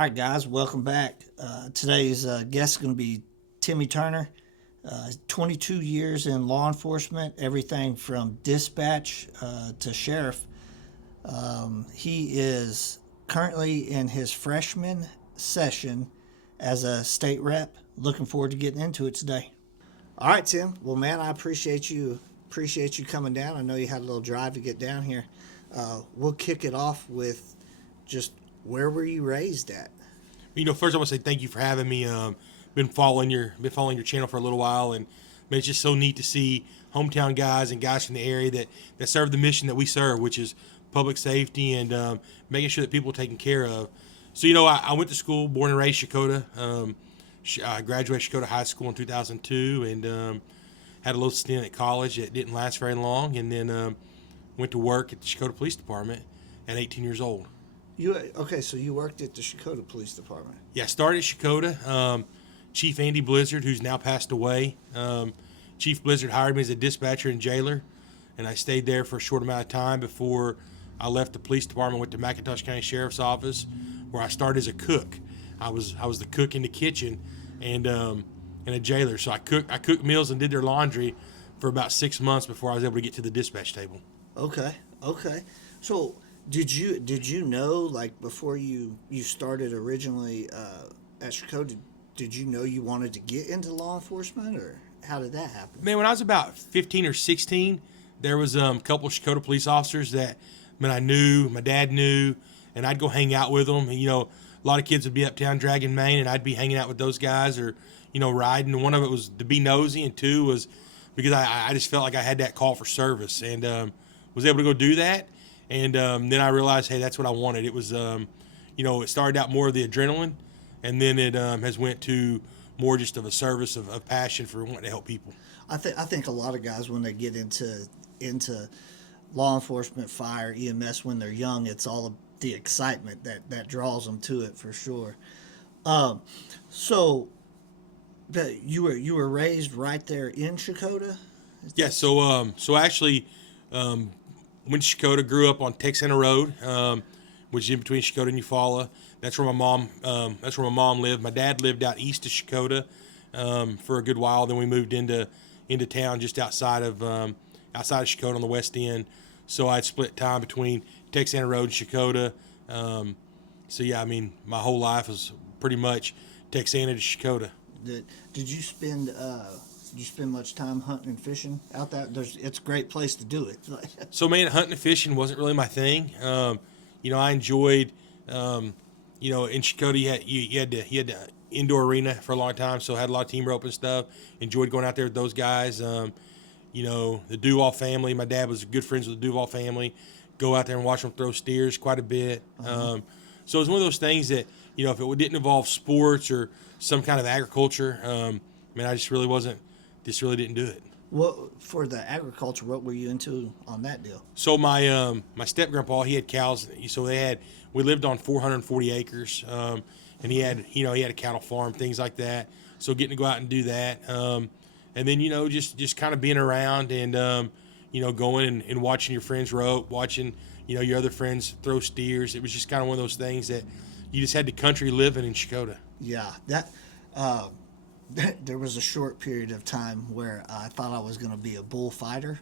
right, guys, welcome back. Today's guest is going to be Timmy Turner. 22 years in law enforcement, everything from dispatch to sheriff. He is currently in his freshman session as a state rep. Looking forward to getting into it today. All right, Tim. Well, man, I appreciate you coming down. I know you had a little drive to get down here. We'll kick it off with just where were you raised at? First I want to say thank you for having me. Been following your channel for a little while, and man, it's just so neat to see hometown guys and guys from the area that serve the mission that we serve, which is public safety and making sure that people are taken care of. So I went to school, born and raised Shakota. I graduated Shakota High School in 2002, and had a little stint at college that didn't last very long, and then went to work at the Shakota Police Department at 18 years old. So you worked at the Shakota Police Department. Yeah, I started at Shakota. Chief Andy Blizzard, who's now passed away, Chief Blizzard hired me as a dispatcher and jailer, and I stayed there for a short amount of time before I left the police department, went to McIntosh County Sheriff's Office, where I started as a cook. I was the cook in the kitchen and a jailer. So I cooked meals and did their laundry for about 6 months before I was able to get to the dispatch table. Okay. So did you know, like, before you started originally at Shakota, did you know you wanted to get into law enforcement, or how did that happen? Man, when I was about 15 or 16, there was a couple of Shakota police officers that, I knew, my dad knew, and I'd go hang out with them. And, a lot of kids would be uptown dragging Maine, and I'd be hanging out with those guys or, riding. And one of it was to be nosy, and two was because I just felt like I had that call for service, and was able to go do that. And then I realized, hey, that's what I wanted. It was, it started out more of the adrenaline, and then it has went to more just of a service of passion for wanting to help people. I think a lot of guys, when they get into law enforcement, fire, EMS, when they're young, it's all of the excitement that draws them to it for sure. So you were raised right there in Shakota? Yeah. So actually, went to Shakota, grew up on Texana Road, which is in between Shakota and Eufaula. That's where my mom lived. My dad lived out east of Shakota for a good while. Then we moved into town just outside of Shakota on the west end. So I'd split time between Texana Road and Shakota. So yeah, my whole life was pretty much Texana to Shakota. Did you spend much time hunting and fishing out there? It's a great place to do it. So man, hunting and fishing wasn't really my thing. I enjoyed, in Shakota you had the indoor arena for a long time, so I had a lot of team rope and stuff. Enjoyed going out there with those guys. The Duval family. My dad was good friends with the Duval family. Go out there and watch them throw steers quite a bit. Uh-huh. So it was one of those things that, if it didn't involve sports or some kind of agriculture, I just really didn't do it. What, for the agriculture, what were you into on that deal? So my step grandpa, he had cows. So we lived on 440 acres, and he had a cattle farm, things like that. So getting to go out and do that, and then just kind of being around and going and watching your friends rope, watching your other friends throw steers. It was just kind of one of those things that you just had the country living in Shakota. Yeah, there was a short period of time where I thought I was going to be a bullfighter,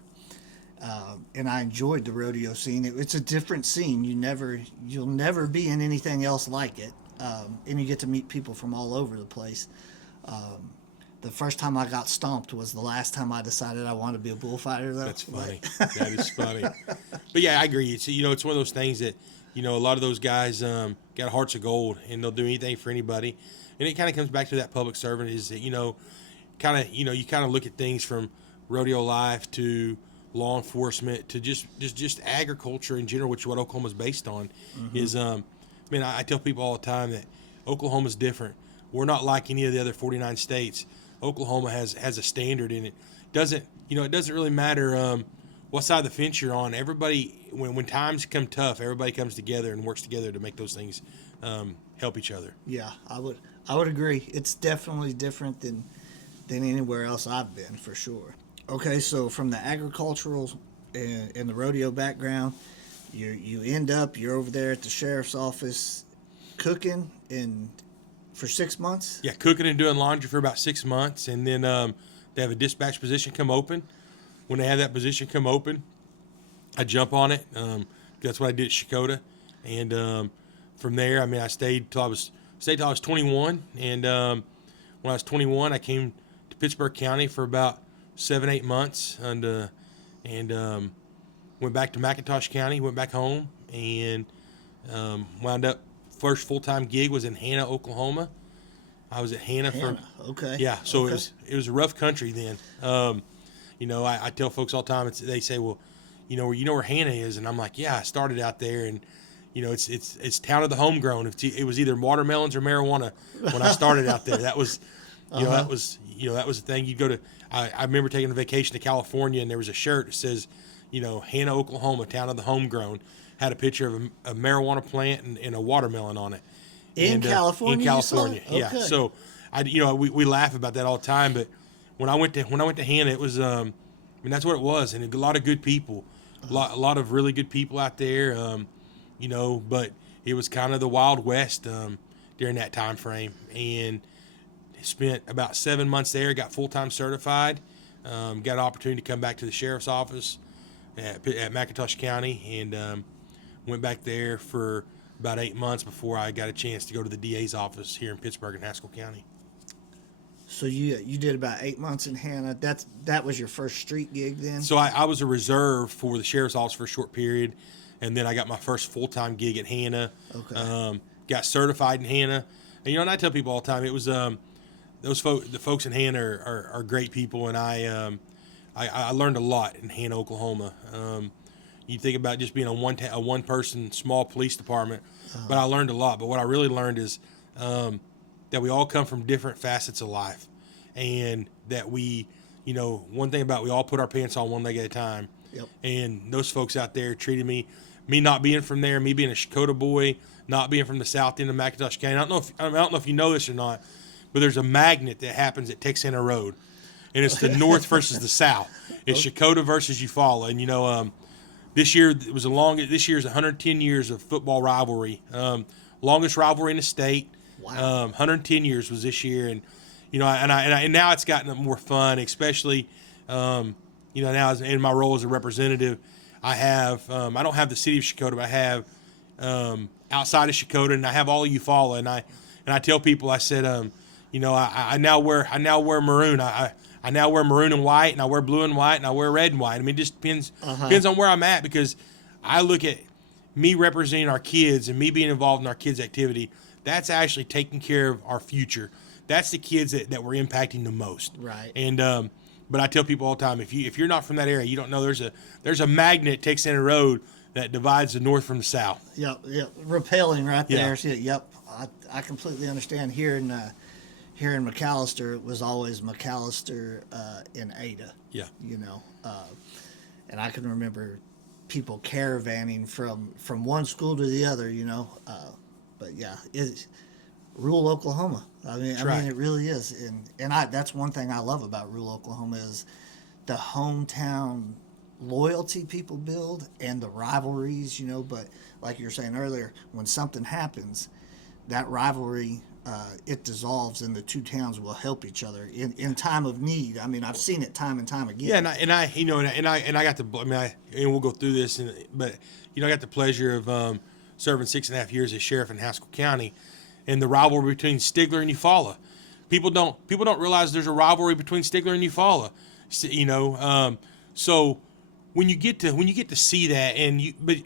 and I enjoyed the rodeo scene. It's a different scene. You'll never be in anything else like it, and you get to meet people from all over the place. The first time I got stomped was the last time I decided I wanted to be a bullfighter, though. That's funny. That is funny. But yeah, I agree. It's one of those things that a lot of those guys got hearts of gold, and they'll do anything for anybody. And it kind of comes back to that public servant is that, you kind of look at things from rodeo life to law enforcement to just agriculture in general, which is what Oklahoma's based on. Mm-hmm. Is, I tell people all the time that Oklahoma's different. We're not like any of the other 49 states. Oklahoma has a standard, and it doesn't really matter what side of the fence you're on. Everybody, when times come tough, everybody comes together and works together to make those things help each other. Yeah, I would agree. It's definitely different than anywhere else I've been, for sure. Okay, so from the agricultural and the rodeo background, you're over there at the sheriff's office cooking for 6 months. Yeah, cooking and doing laundry for about 6 months, and then they have a dispatch position come open. When they have that position come open, I jump on it. That's what I did at Shakota, and from there, I mean, I stayed till I was 21, and when I was 21, I came to Pittsburgh County for about 7-8 months, and went back to McIntosh County, went back home, and wound up. First full-time gig was in Hannah, Oklahoma. I was at Hannah for Okay. yeah. So okay. it was a rough country then. I tell folks all the time. They say, well, you know where Hannah is, and I'm like, yeah, I started out there, and it's town of the homegrown. It was either watermelons or marijuana when I started out there. That was, that was the thing. You go to. I remember taking a vacation to California, and there was a shirt that says, Hannah, Oklahoma, town of the homegrown. Had a picture of a marijuana plant and a watermelon on it. In California. In California, you saw it? yeah. Okay. So we laugh about that all the time, but when I went to Hannah, it was that's what it was, and a lot of good people, a lot of really good people out there, but it was kind of the Wild West during that time frame, and spent about 7 months there, got full-time certified, got an opportunity to come back to the sheriff's office at McIntosh County, and went back there for about 8 months before I got a chance to go to the DA's office here in Pittsburgh and Haskell County. So you did about 8 months in Hannah. That was your first street gig then? So I was a reserve for the sheriff's office for a short period, and then I got my first full-time gig at Hannah. Okay. Got certified in Hannah, and I tell people all the time, it was the folks in Hannah are great people, and I learned a lot in Hannah, Oklahoma. You think about just being a one-person small police department, but I learned a lot. But what I really learned is that we all come from different facets of life, and that we, one thing about we all put our pants on one leg at a time. Yep. And those folks out there treated me not being from there, me being a Shakota boy, not being from the south end of McIntosh County. I don't know if you know this or not, but there's a magnet that happens at Texana Road, and it's the north versus the south. It's Shakota versus Eufaula, and this year it was this year's 110 years of football rivalry, longest rivalry in the state. Wow. 110 years was this year, and and now it's gotten more fun, especially now in my role as a representative, I have I don't have the city of Shakota, but I have outside of Shakota, and I have all of Eufaula, and I tell people, I said I now wear maroon. I now wear maroon and white, and I wear blue and white, and I wear red and white. I mean, it just depends on where I'm at, because I look at me representing our kids and me being involved in our kids' activity. That's actually taking care of our future. That's the kids that we're impacting the most. Right. And but I tell people all the time, if you're not from that area, you don't know there's a magnet at Texana Road that divides the north from the south. Yep. Repelling right there. Yeah. Yep. I completely understand. Here in McAllister, it was always McAllister in Ada. Yeah. And I can remember people caravanning from one school to the other. But yeah, it's rural Oklahoma. I mean, it really is, and that's one thing I love about rural Oklahoma is the hometown loyalty people build and the rivalries. But like you were saying earlier, when something happens, that rivalry it dissolves, and the two towns will help each other in time of need. I mean, I've seen it time and time again. Yeah, and I got and we'll go through this, but I got the pleasure of serving 6.5 years as sheriff in Haskell County, and the rivalry between Stigler and Eufaula. People don't realize there's a rivalry between Stigler and Eufaula. So when you get to see that,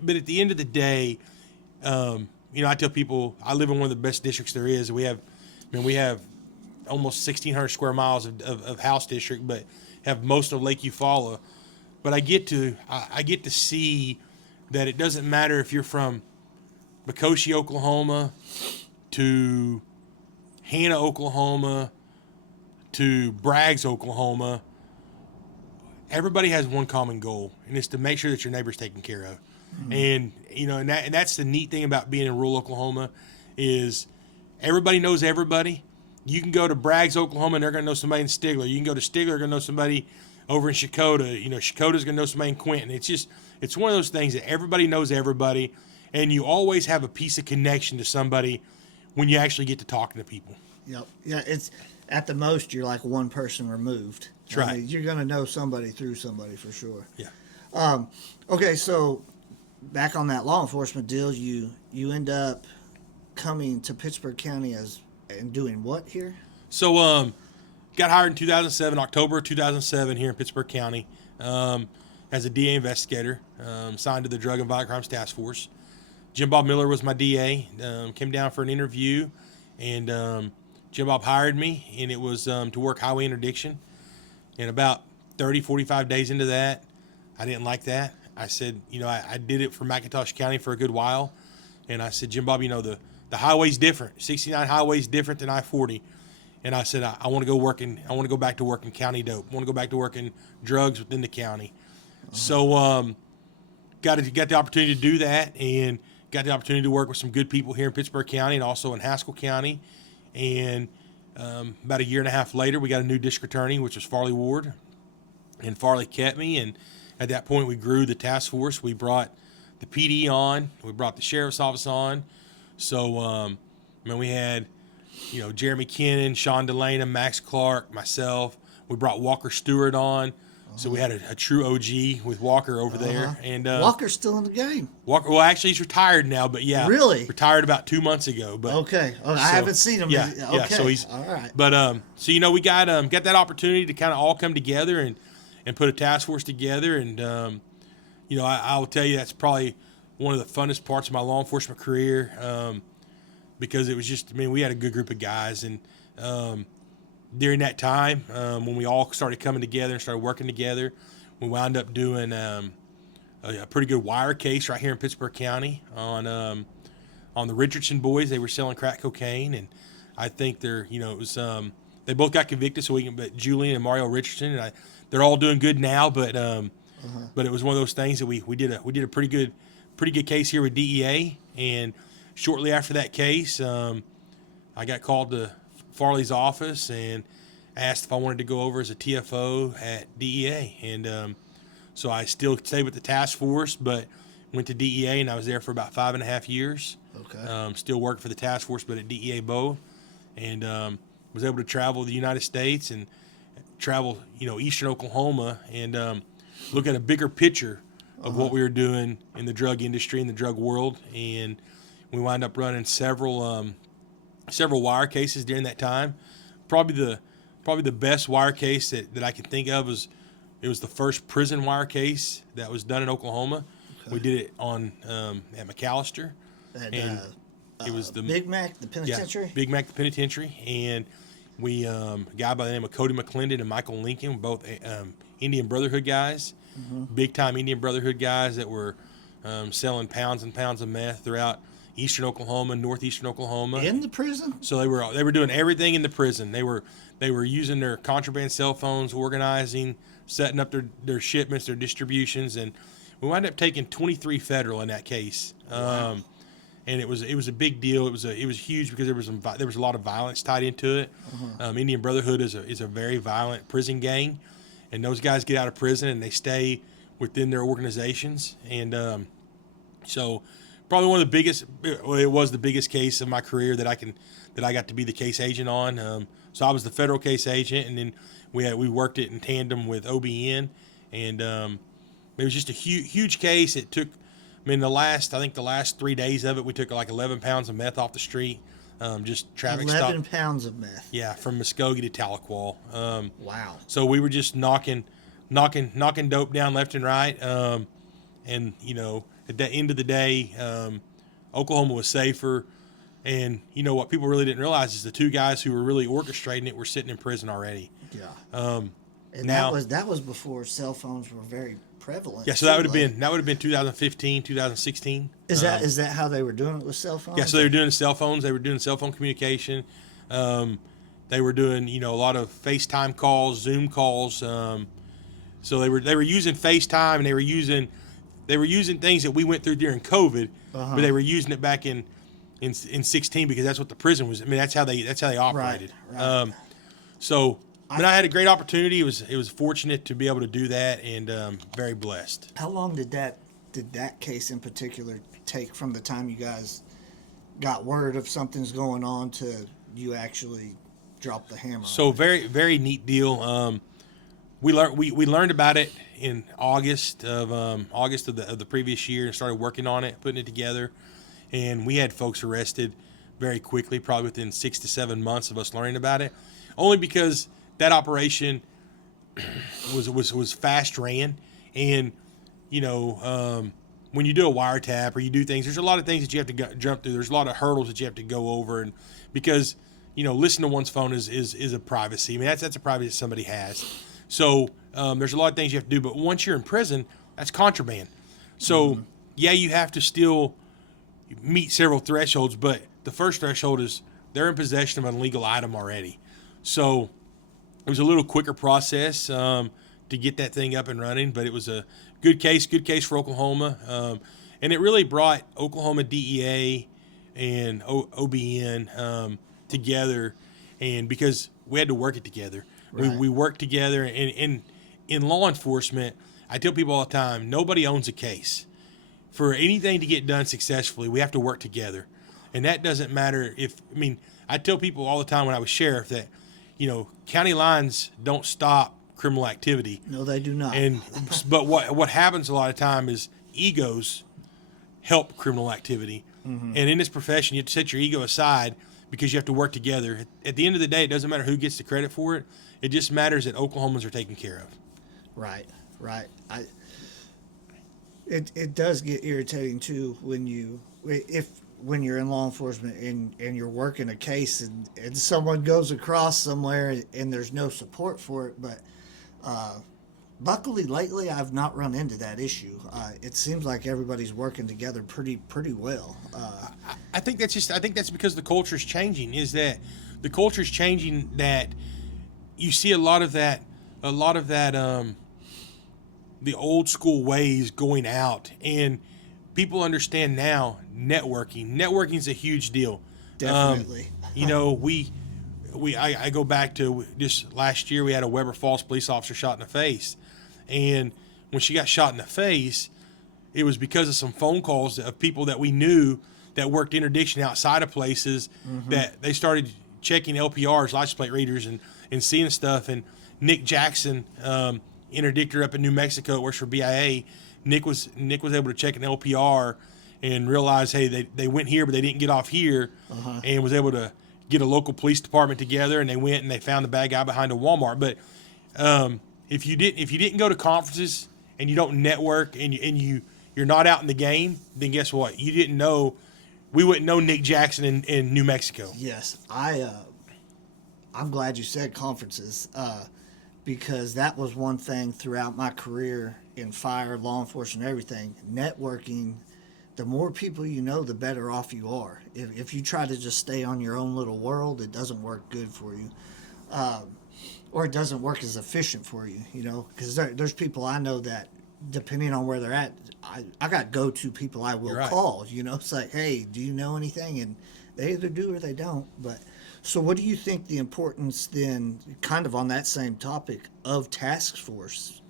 but at the end of the day, I tell people I live in one of the best districts there is. We have almost 1,600 square miles of house district, but have most of Lake Eufaula. But I get to see that it doesn't matter if you're from Bocoshe, Oklahoma, to Hannah, Oklahoma, to Braggs, Oklahoma. Everybody has one common goal, and it's to make sure that your neighbor's taken care of. Mm-hmm. And that's the neat thing about being in rural Oklahoma is everybody knows everybody. You can go to Braggs, Oklahoma, and they're going to know somebody in Stigler. You can go to Stigler, they're going to know somebody over in Shakota. Shakota's going to know somebody in Quinton. It's one of those things that everybody knows everybody, and you always have a piece of connection to somebody, when you actually get to talking to people. Yep. Yeah, it's at the most you're like one person removed. That's right. You're gonna know somebody through somebody for sure. Yeah. Okay, so back on that law enforcement deal, you end up coming to Pittsburgh County and doing what here? So, got hired in 2007, October 2007, here in Pittsburgh County, as a DA investigator, signed to the Drug and Violent Crimes Task Force. Jim Bob Miller was my DA. Came down for an interview, and Jim Bob hired me, and it was to work highway interdiction. And about 30, 45 days into that, I didn't like that. I said, I did it for McIntosh County for a good while, and I said, Jim Bob, the highway's different. 69 highway's different than I-40. And I said, I want to go back to working county dope. I want to go back to working drugs within the county. So got the opportunity to do that, and got the opportunity to work with some good people here in Pittsburgh County and also in Haskell County. And about a year and a half later, we got a new district attorney, which was Farley Ward. And Farley kept me, and at that point, we grew the task force. We brought the PD on. We brought the sheriff's office on. So, we had, Jeremy Kennan, Sean Delana, Max Clark, myself. We brought Walker Stewart on. So we had a true OG with Walker over there. And Walker's still in the game. Walker, well, actually, he's retired now, but yeah. Really? Retired about 2 months ago. But okay. I haven't seen him. Yeah, Okay. yeah, so he's all right. But we got that opportunity to kind of all come together and put a task force together, and I will tell you that's probably one of the funnest parts of my law enforcement career, because it was just, we had a good group of guys, and during that time, when we all started coming together and started working together, we wound up doing a pretty good wire case right here in Pittsburgh County on the Richardson boys. They were selling crack cocaine, and I think it was they both got convicted. But Julian and Mario Richardson, and they're all doing good now. But it was one of those things that we did a pretty good case here with DEA, and shortly after that case, I got called to Farley's office and asked if I wanted to go over as a TFO at DEA, and so I still stayed with the task force, but went to DEA, and I was there for about 5.5 years. Okay. Still worked for the task force, but at DEA both, and was able to travel the United States and travel, eastern Oklahoma, and look at a bigger picture of what we were doing in the drug industry and the drug world, and we wound up running several wire cases during that time. Probably the best wire case that I can think of was the first prison wire case that was done in Oklahoma. Okay. We did it on at McAllister, and it was the Big Mac, the penitentiary. Yeah, Big Mac, the penitentiary, and we a guy by the name of Cody McClendon and Michael Lincoln, both Indian Brotherhood guys, big time Indian Brotherhood guys that were selling pounds and pounds of meth throughout eastern Oklahoma, northeastern Oklahoma. In the prison? So they were doing everything in the prison. They were using their contraband cell phones, organizing, setting up their shipments, their distributions, and we wound up taking 23 federal in that case. Wow. And it was a big deal. It was huge because there was a lot of violence tied into it. Indian Brotherhood is a very violent prison gang, and those guys get out of prison and they stay within their organizations, and so. Probably one of the biggest. Well, it was the biggest case of my career that I got to be the case agent on. So I was the federal case agent, and then we worked it in tandem with OBN, and it was just a huge case. It took, the last 3 days of it, we took like 11 pounds of meth off the street, just traffic 11 pounds of meth. Yeah, from Muskogee to Tahlequah. Wow. So we were just knocking dope down left and right, and at the end of the day, Oklahoma was safer, and what people really didn't realize is the two guys who were really orchestrating it were sitting in prison already. Yeah. And now, that was before cell phones were very prevalent. Yeah, so that would have been 2015, 2016. Is that how they were doing it with cell phones? Yeah, so they were doing cell phones. They were doing cell phone communication. They were doing a lot of FaceTime calls, Zoom calls. So they were using FaceTime, and they were using things that we went through during COVID, but they were using it back in 16 because that's what the prison was. That's how they operated. Right. So I had a great opportunity. It was fortunate to be able to do that, and very blessed. How long did that case in particular take from the time you guys got word of something's going on to you actually drop the hammer So on it. very very neat deal. We learned about it in August of the previous year and started working on it, putting it together, and we had folks arrested very quickly, probably within 6 to 7 months of us learning about it, only because that operation was fast ran, and when you do a wiretap or you do things, there's a lot of things that you have to jump through. There's a lot of hurdles that you have to go over, and because listen to one's phone is a privacy. I mean that's a privacy that somebody has. So there's a lot of things you have to do, but once you're in prison, that's contraband. So yeah, you have to still meet several thresholds, but the first threshold is they're in possession of an illegal item already. So it was a little quicker process to get that thing up and running, but it was a good case for Oklahoma, and it really brought Oklahoma DEA and OBN together, and because we had to work it together, Right. we worked together, and in law enforcement, I tell people all the time, nobody owns a case. For anything to get done successfully, we have to work together, and that doesn't matter I tell people all the time when I was sheriff that county lines don't stop criminal activity. No, they do not. But what happens a lot of time is egos help criminal activity. And in this profession, you have to set your ego aside because you have to work together. At the end of the day, it doesn't matter who gets the credit for it. It just matters that Oklahomans are taken care of. Right. It does get irritating too when you're in law enforcement and you're working a case and someone goes across somewhere and there's no support for it. But luckily lately I've not run into that issue. It seems like everybody's working together pretty well. I think that's because the culture is changing. Is that the culture is changing, that you see a lot of that the old school ways going out, and people understand now networking is a huge deal. Definitely. I go back to just last year. We had a Weber Falls police officer shot in the face, and when she got shot in the face, it was because of some phone calls of people that we knew that worked interdiction outside of places, that they started checking LPRs, license plate readers, and seeing stuff. And Nick Jackson, interdictor up in New Mexico, works for BIA. Nick was able to check an LPR and realize, hey, they went here, but they didn't get off here, and was able to get a local police department together, and they went and they found the bad guy behind a Walmart. But if you didn't go to conferences and you don't network and you're not out in the game, then guess what? We wouldn't know Nick Jackson in New Mexico. Yes, I'm glad you said conferences, because that was one thing throughout my career in fire, law enforcement, everything. Networking, the more people you know, the better off you are. If you try to just stay on your own little world, it doesn't work good for you, or it doesn't work as efficient for you. Because there's people I know that, depending on where they're at, I got go-to people I will Right. call. It's like, hey, do you know anything? And they either do or they don't. But so, what do you think the importance then, kind of on that same topic, of task forces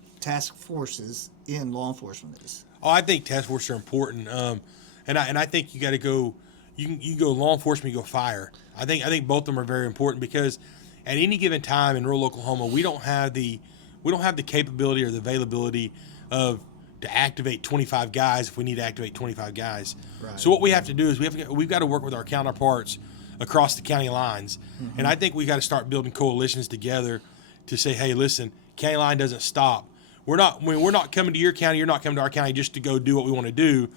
in law enforcement is? Oh, I think task forces are important, and I think you got to go. You can go law enforcement, you go fire. I think both of them are very important, because at any given time in rural Oklahoma, we don't have the capability or the availability to activate 25 guys if we need to activate 25 guys. Right. So what we have to do is we've got to work with our counterparts across the county lines, and I think we got to start building coalitions together to say, hey, listen, county line doesn't stop. We're not coming to your county. You're not coming to our county just to go do what we want to do.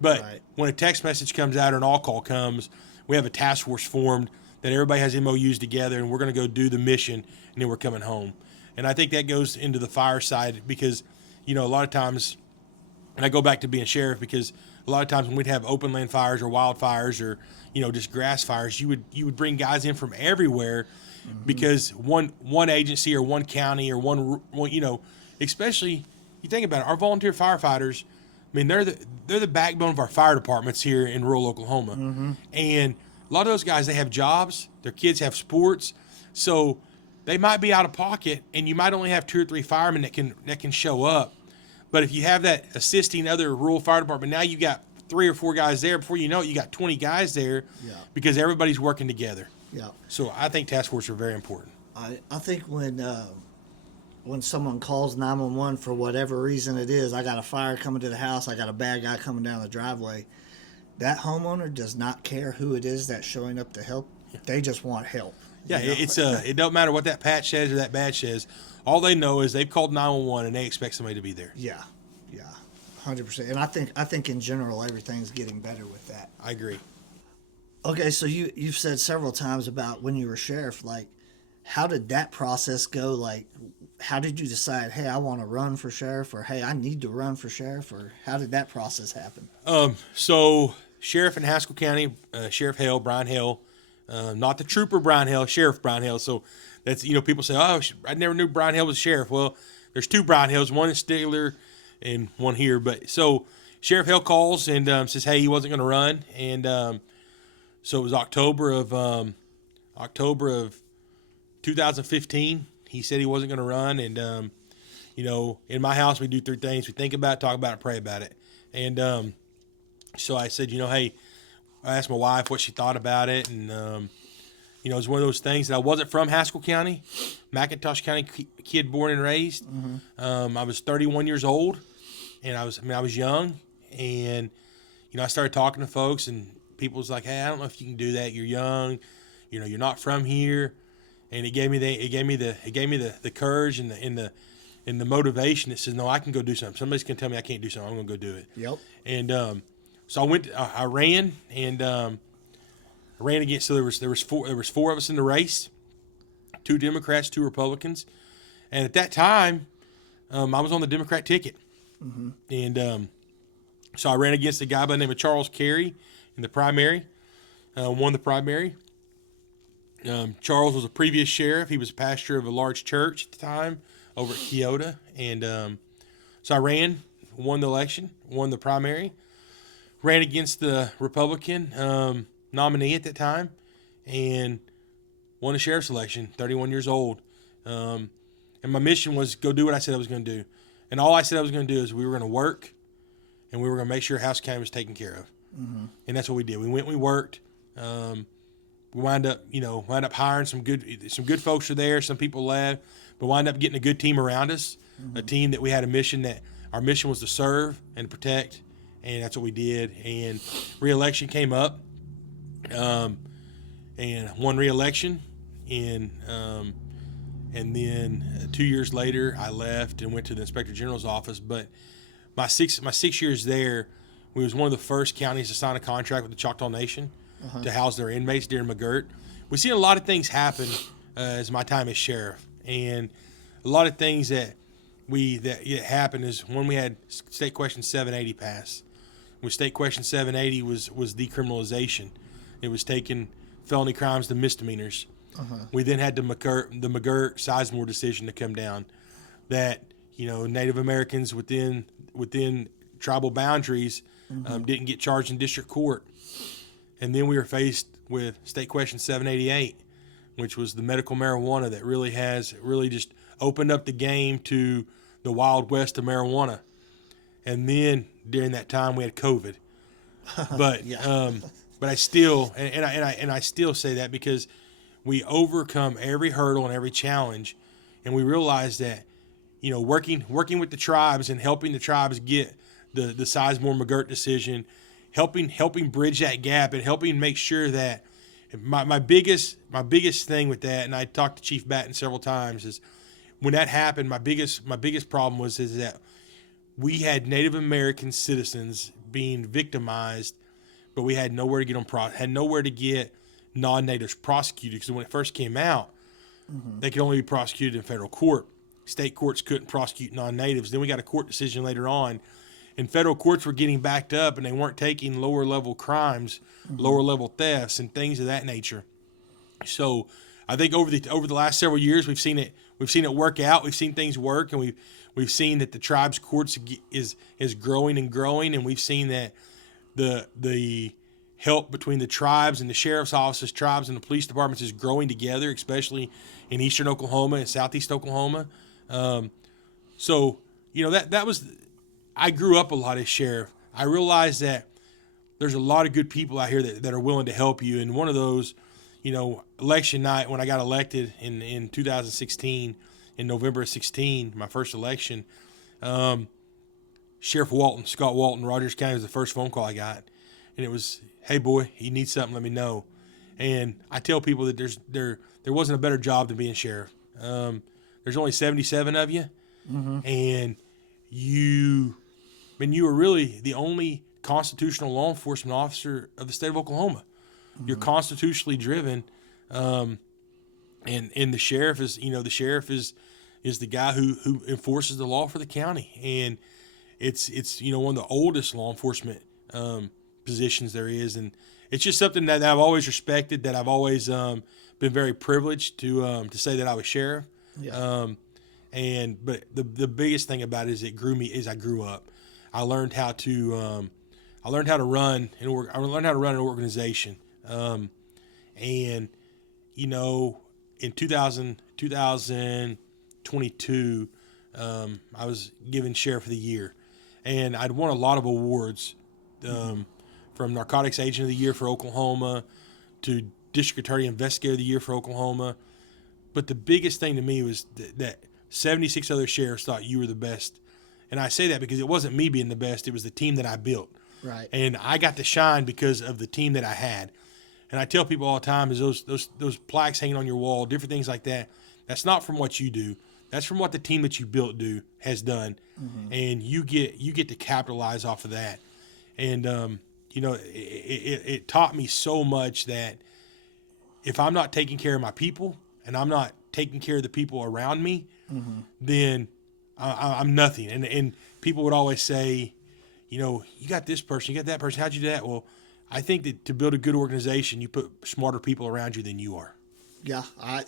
But Right. when a text message comes out or an all call comes, we have a task force formed that everybody has MOUs together, and we're going to go do the mission, and then we're coming home. And I think that goes into the fire side, because, a lot of times, and I go back to being sheriff, because a lot of times when we'd have open land fires or wildfires or, just grass fires, you would bring guys in from everywhere, because one agency or one county or one especially, you think about it, our volunteer firefighters, I mean, they're the backbone of our fire departments here in rural Oklahoma. And a lot of those guys, they have jobs, their kids have sports, so they might be out of pocket, and you might only have 2 or 3 firemen that can show up. But if you have that assisting other rural fire department, now you got 3 or 4 guys there. Before you know it, you got 20 guys there Yeah. because everybody's working together. Yeah. So I think task forces are very important. I think when someone calls 911 for whatever reason it is, I got a fire coming to the house, I got a bad guy coming down the driveway, that homeowner does not care who it is that's showing up to help. They just want help. Yeah, you know? it don't matter what that patch says or that badge says. All they know is they've called 911 and they expect somebody to be there. Yeah, 100%. And I think in general everything's getting better with that. I agree. Okay, so you've said several times about when you were sheriff, like, how did that process go? Like, how did you decide, hey, I want to run for sheriff, or hey, I need to run for sheriff, or how did that process happen? So sheriff in Haskell County, Sheriff Hale, Brian Hale, not the trooper Brian Hale, Sheriff Brian Hale. So that's, people say, oh, I never knew Brian Hale was a sheriff. Well, there's 2 Brian Hales, one in Stigler and one here. But so Sheriff Hale calls and says, hey, he wasn't going to run. And so it was October of 2015. He said he wasn't going to run. And, in my house, we do 3 things. We think about it, talk about it, pray about it. And so I said, hey, I asked my wife what she thought about it. And, it was one of those things that I wasn't from Haskell County, McIntosh County kid born and raised. I was 31 years old, and I was young. And, I started talking to folks, and people was like, hey, I don't know if you can do that. You're young, you're not from here. And it gave me the courage and the motivation that says, no, I can go do something. Somebody's gonna tell me I can't do something. I'm gonna go do it. Yep. And so I ran and I ran against. So there was 4 of us in the race, 2 Democrats, 2 Republicans, and at that time, I was on the Democrat ticket. And so I ran against a guy by the name of Charles Carey in the primary. Won the primary. Charles was a previous sheriff. He was a pastor of a large church at the time over at Kyoto. And so I ran, won the election, won the primary, ran against the Republican nominee at that time, and won the sheriff's election, 31 years old. And my mission was go do what I said I was going to do. And all I said I was going to do is we were going to work, and we were going to make sure Haskell County was taken care of. And that's what we did. We went, we worked. We wound up hiring some good folks are there. Some people left, but wound up getting a good team around us, a team that we had a mission that our mission was to serve and protect, and that's what we did. And re-election came up, and won re-election, and then 2 years later I left and went to the Inspector General's office. But my 6 years there, we was one of the first counties to sign a contract with the Choctaw Nation to house their inmates during McGirt. We've seen a lot of things happen as my time as sheriff, and a lot of things that happened is when we had State Question 780 passed. When State Question 780 was decriminalization, it was taking felony crimes to misdemeanors. We then had the McGirt Sizemore decision to come down, that Native Americans within tribal boundaries didn't get charged in district court. And then we were faced with State Question 788, which was the medical marijuana that really just opened up the game to the Wild West of marijuana. And then during that time we had COVID. But but I still and I still say that because we overcome every hurdle and every challenge, and we realize that working with the tribes and helping the tribes get the Sizemore McGirt decision, helping bridge that gap and helping make sure that my biggest thing with that, and I talked to Chief Batten several times, is when that happened, my biggest problem is that we had Native American citizens being victimized, but we had nowhere to get them non-natives prosecuted, because when it first came out, they could only be prosecuted in federal court. State courts couldn't prosecute non-natives. Then we got a court decision later on, and federal courts were getting backed up, and they weren't taking lower level crimes, lower level thefts, and things of that nature. So I think over the last several years, we've seen it work out. We've seen things work, and we've seen that the tribes courts is growing and growing, and we've seen that the help between the tribes and the sheriff's offices, tribes and the police departments is growing together, especially in eastern Oklahoma and southeast Oklahoma. So that was, I grew up a lot as sheriff. I realized that there's a lot of good people out here that are willing to help you. And one of those, election night when I got elected in 2016, in November of 16, my first election, Sheriff Walton, Scott Walton, Rogers County was the first phone call I got. And it was, hey, boy, you need something, let me know. And I tell people that there wasn't a better job than being sheriff. There's only 77 of you, and you were really the only constitutional law enforcement officer of the state of Oklahoma. You're constitutionally driven, and the sheriff is the guy who enforces the law for the county, and it's one of the oldest law enforcement positions there is, and it's just something that I've always respected, that I've always been very privileged to say that I was sheriff. Yeah. But the biggest thing about it is it grew me as I grew up. I learned how to run an organization. In 2022, I was given Sheriff of the Year, and I'd won a lot of awards, from Narcotics Agent of the Year for Oklahoma to District Attorney Investigator of the Year for Oklahoma. But the biggest thing to me was that 76 other sheriffs thought you were the best. And I say that because it wasn't me being the best, it was the team that I built. Right. And I got to shine because of the team that I had. And I tell people all the time is those plaques hanging on your wall, different things like that, that's not from what you do. That's from what the team that you built has done. And you get to capitalize off of that. And it taught me so much that if I'm not taking care of my people and I'm not taking care of the people around me, then I'm nothing. And people would always say, you got this person, you got that person, how'd you do that? Well, I think that to build a good organization, you put smarter people around you than you are. Yeah, I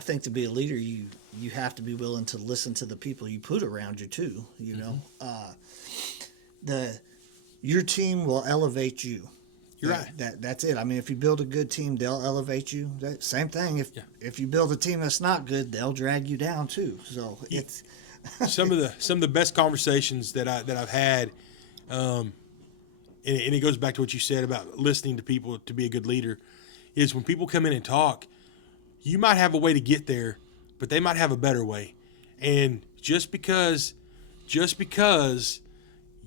think to be a leader, you have to be willing to listen to the people you put around you too. Your team will elevate you. You're right. That's it. I mean, if you build a good team, they'll elevate you. Same thing. If you build a team that's not good, they'll drag you down too. So it's some of the best conversations that I've had, and it goes back to what you said about listening to people to be a good leader, is when people come in and talk, you might have a way to get there, but they might have a better way. And just because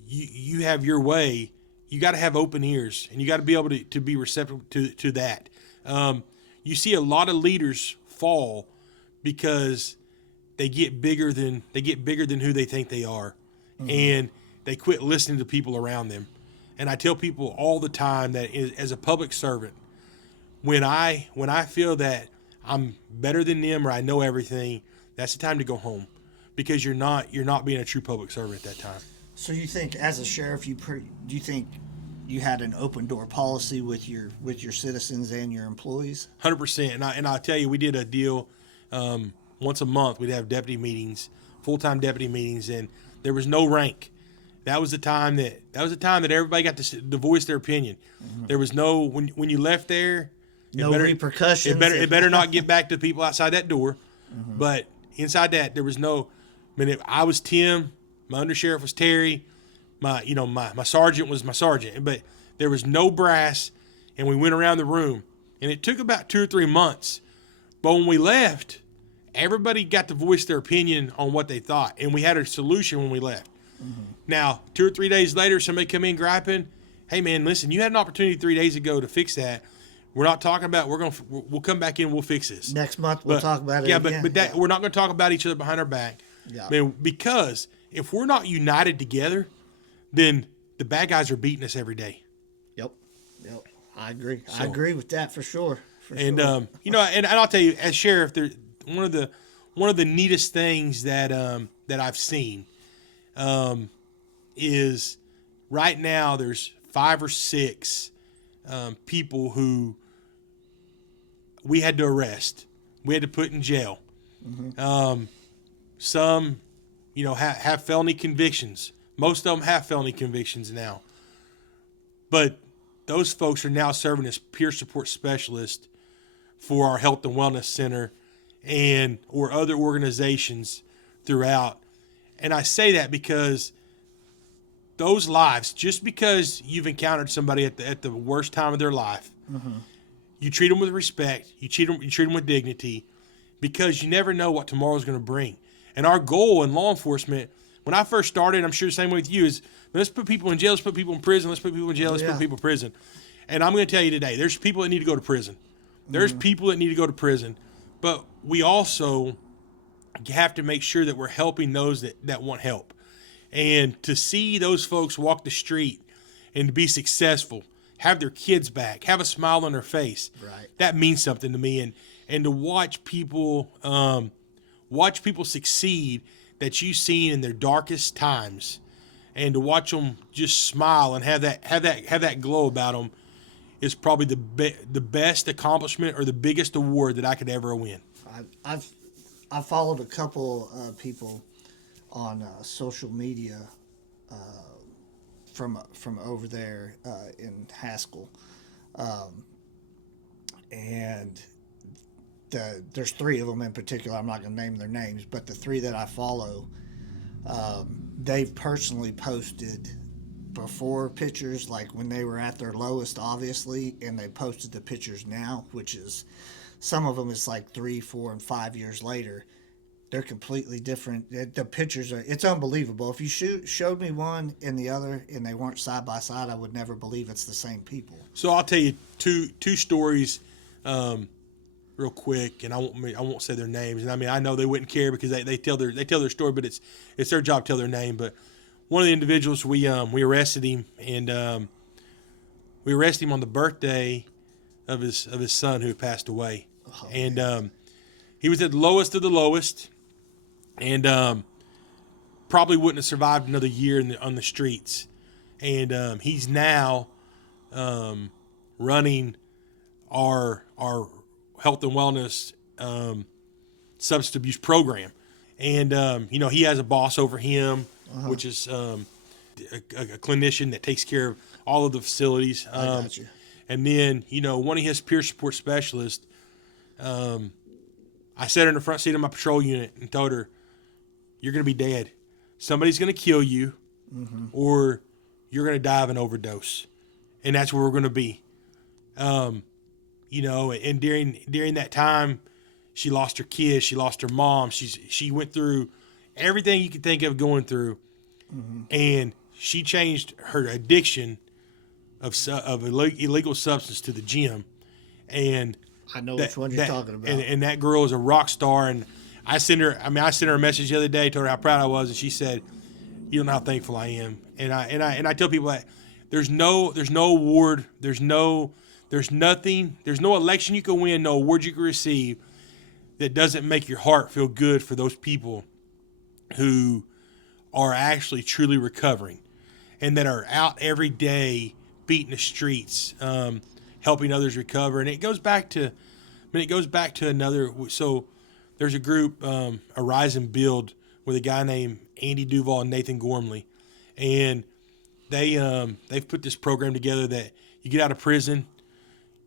you have your way, you got to have open ears, and you got to be able to be receptive to that. You see a lot of leaders fall because they get bigger than who they think they are, and they quit listening to people around them. And I tell people all the time that as a public servant, when I feel that I'm better than them or I know everything, that's the time to go home, because you're not being a true public servant at that time. So you think, as a sheriff, do you think you had an open door policy with your citizens and your employees? 100%. And I'll tell you, we did a deal once a month. We'd have deputy meetings, full-time deputy meetings, and there was no rank. That was the time that everybody got to voice their opinion. There was no when you left there. Repercussions. It better not get back to the people outside that door. But inside that, there was no. I mean, I was Tim. My undersheriff was Terry. My sergeant was my sergeant. But there was no brass, and we went around the room, and it took about 2 or 3 months. But when we left, everybody got to voice their opinion on what they thought, and we had a solution when we left. Now, 2 or 3 days later, somebody come in griping, "Hey man, listen, you had an opportunity 3 days ago to fix that. We're not talking about. We'll come back in. We'll fix this next month. We'll talk about it. Yeah, again. but we're not going to talk about each other behind our back. Yeah. I mean, because if we're not united together, then the bad guys are beating us every day. Yep. I agree. I agree with that for sure. And and I'll tell you, as sheriff, one of the neatest things that I've seen is right now there's 5 or 6 people who we had to arrest. We had to put in jail. Some, have felony convictions. Most of them have felony convictions now. But those folks are now serving as peer support specialists for our health and wellness center or other organizations throughout. And I say that because those lives, just because you've encountered somebody at the worst time of their life, you treat them with respect, you treat them with dignity, because you never know what tomorrow's going to bring. And our goal in law enforcement, when I first started, I'm sure the same way with you, is let's put people in jail, let's put people in prison, let's put people in jail, let's put people in prison. And I'm going to tell you today, there's people that need to go to prison. There's people that need to go to prison. But we also have to make sure that we're helping those that want help. And to see those folks walk the street and to be successful, have their kids back, have a smile on their face, that means something to me. And to watch people succeed that you've seen in their darkest times, and to watch them just smile and have that glow about them, is probably the best accomplishment or the biggest award that I could ever win. I've followed a couple people on social media from over there in Haskell, and there's three of them in particular. I'm not going to name their names, but the three that I follow, they've personally posted before pictures, like when they were at their lowest, obviously, and they posted the pictures now, which is, some of them is like 3, 4, and 5 years later. They're completely different. The pictures it's unbelievable. If you showed me one and the other and they weren't side by side, I would never believe it's the same people. So I'll tell you two stories real quick, and I won't say their names. And I mean, I know they wouldn't care because they tell their story, but it's their job to tell their name. But one of the individuals, we arrested him, and we arrested him on the birthday of his son who had passed away. Oh, and he was at the lowest of the lowest, and probably wouldn't have survived another year on the streets. And he's now running our health and wellness substance abuse program. And he has a boss over him, which is a clinician that takes care of all of the facilities. I got you. And then, one of his peer support specialists, I sat her in the front seat of my patrol unit and told her, "You're going to be dead. Somebody's going to kill you, or you're going to die of an overdose." And that's where we're going to be. And during that time, she lost her kids, she lost her mom, she went through everything you could think of going through, and she changed her addiction of illegal substance to the gym. And I know which one you're talking about. And that girl is a rock star. And I sent her a message the other day, told her how proud I was, and she said, "You don't know how thankful I am." And I tell people that there's no award, there's no election you can win, no award you can receive that doesn't make your heart feel good for those people who are actually truly recovering and that are out every day beating the streets, helping others recover. And it goes back to another. So there's a group, Arise and Build, with a guy named Andy Duval and Nathan Gormley, and they've put this program together that you get out of prison.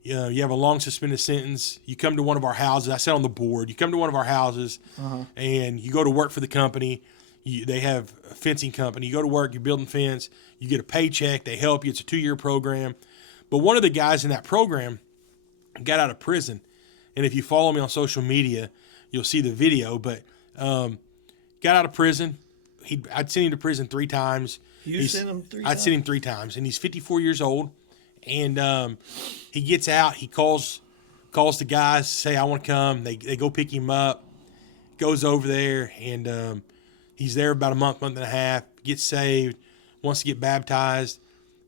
You have a long suspended sentence. You come to one of our houses. I sat on the board. You come to one of our houses, and you go to work for the company. They have a fencing company. You go to work. You're building fence. You get a paycheck. They help you. It's a 2-year program. But one of the guys in that program got out of prison. And if you follow me on social media, you'll see the video. But got out of prison. I'd sent him to prison 3 times. Sent him 3 times? I'd sent him 3 times. And he's 54 years old. And he gets out. He calls the guys, say, "I want to come." They go pick him up. Goes over there, and he's there about a month and a half. Gets saved, wants to get baptized,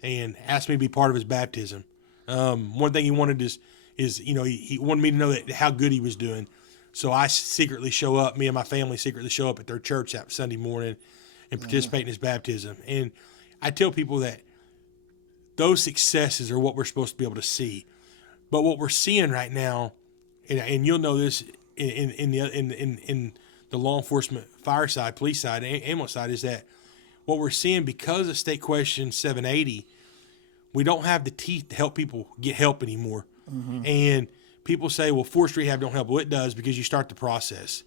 and asked me to be part of his baptism. One thing he wanted is he wanted me to know how good he was doing. So I secretly show up. Me and my family secretly show up at their church that Sunday morning and participate in his baptism. And I tell people that those successes are what we're supposed to be able to see. But what we're seeing right now, and you'll know this in the law enforcement, fire side, police side, ambulance side, is that what we're seeing, because of State Question 780, we don't have the teeth to help people get help anymore. And people say, "Well, forced rehab don't help." Well, it does, because you start the process.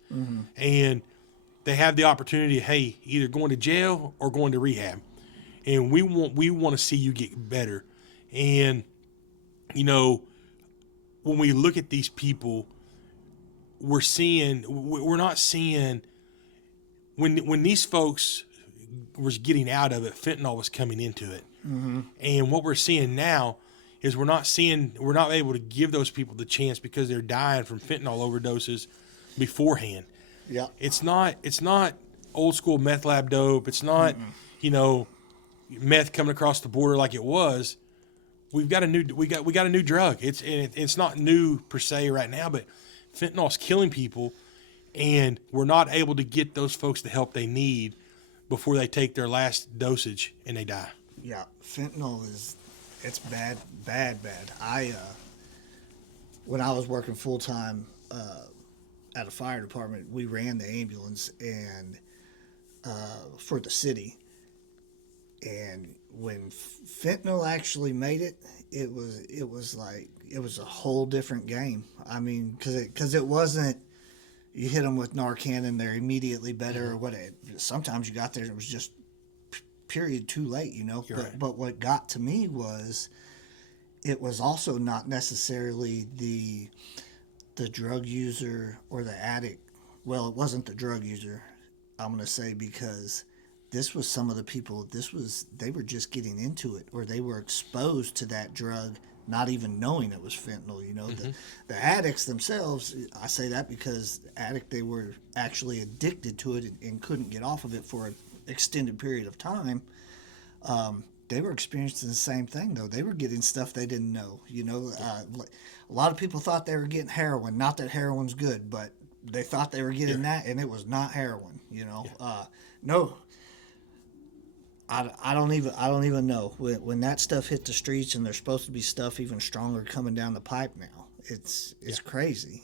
And they have the opportunity, hey, either going to jail or going to rehab. and we want to see you get better. And you know, when we look at these people, we're not seeing when these folks was getting out of it, fentanyl was coming into it. Mm-hmm. And what we're seeing now is we're not able to give those people the chance because they're dying from fentanyl overdoses beforehand. Yeah. It's not old school meth lab dope. It's not, meth coming across the border like it was. We got a new drug. It's not new per se right now, but fentanyl's killing people, and we're not able to get those folks the help they need before they take their last dosage and they die. Yeah, fentanyl it's bad. When I was working full time at a fire department, we ran the ambulance and for the city. And when fentanyl actually made it, it was a whole different game. I mean, because it wasn't you hit them with Narcan and they're immediately better or what. Sometimes you got there and it was just period too late, Right. But what got to me was it was also not necessarily the drug user or the addict. Well, it wasn't the drug user, I'm going to say, because this was some of the people, they were just getting into it, or they were exposed to that drug not even knowing it was fentanyl, The addicts themselves, I say that because they were actually addicted to it and couldn't get off of it for an extended period of time. They were experiencing the same thing, though. They were getting stuff they didn't know, A lot of people thought they were getting heroin. Not that heroin's good, but they thought they were getting that, and it was not heroin, No. I don't even know when that stuff hit the streets, and there's supposed to be stuff even stronger coming down the pipe now. It's crazy,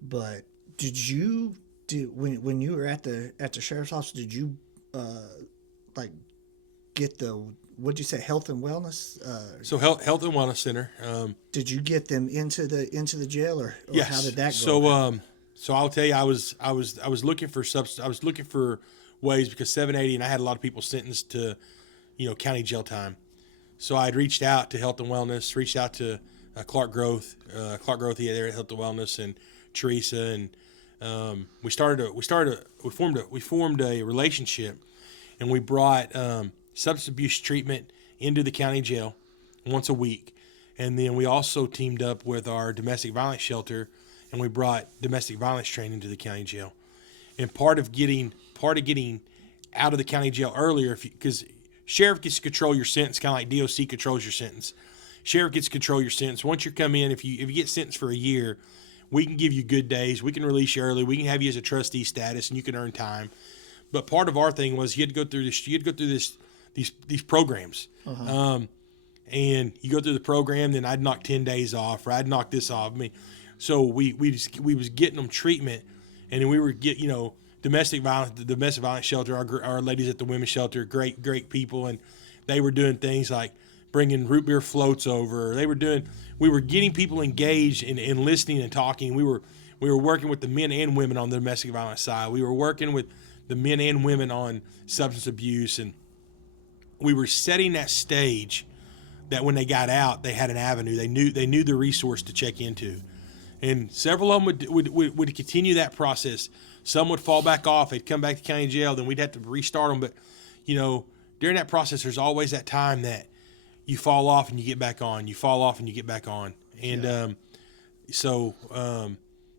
But when you were at the sheriff's office, did you get the, what'd you say, health and wellness? So health and wellness center. Did you get them into the jail, or yes. How did that go? So I'll tell you, I was looking for ways, because 780, and I had a lot of people sentenced to, county jail time. So I'd reached out to Health and Wellness, reached out to Clark Growth, there at Health and Wellness, and Teresa, and we formed a relationship, and we brought substance abuse treatment into the county jail once a week, and then we also teamed up with our domestic violence shelter, and we brought domestic violence training to the county jail. And part of getting out of the county jail earlier, because sheriff gets to control your sentence, kind of like DOC controls your sentence. Sheriff gets to control your sentence. Once you come in, if you get sentenced for a year, we can give you good days. We can release you early. We can have you as a trustee status, and you can earn time. But part of our thing was you had to go through these programs. Uh-huh. And you go through the program, then I'd knock 10 days off, or I'd knock this off. So we was getting them treatment, and then we were domestic violence shelter. Our ladies at the women's shelter, great people, and they were doing things like bringing root beer floats over. We were getting people engaged in listening and talking. We were working with the men and women on the domestic violence side. We were working with the men and women on substance abuse, and we were setting that stage that when they got out, they had an avenue. They knew the resource to check into. And several of them would continue that process. Some would fall back off. They'd come back to county jail. Then we'd have to restart them. But, during that process, there's always that time that you fall off and you get back on. You fall off and you get back on. And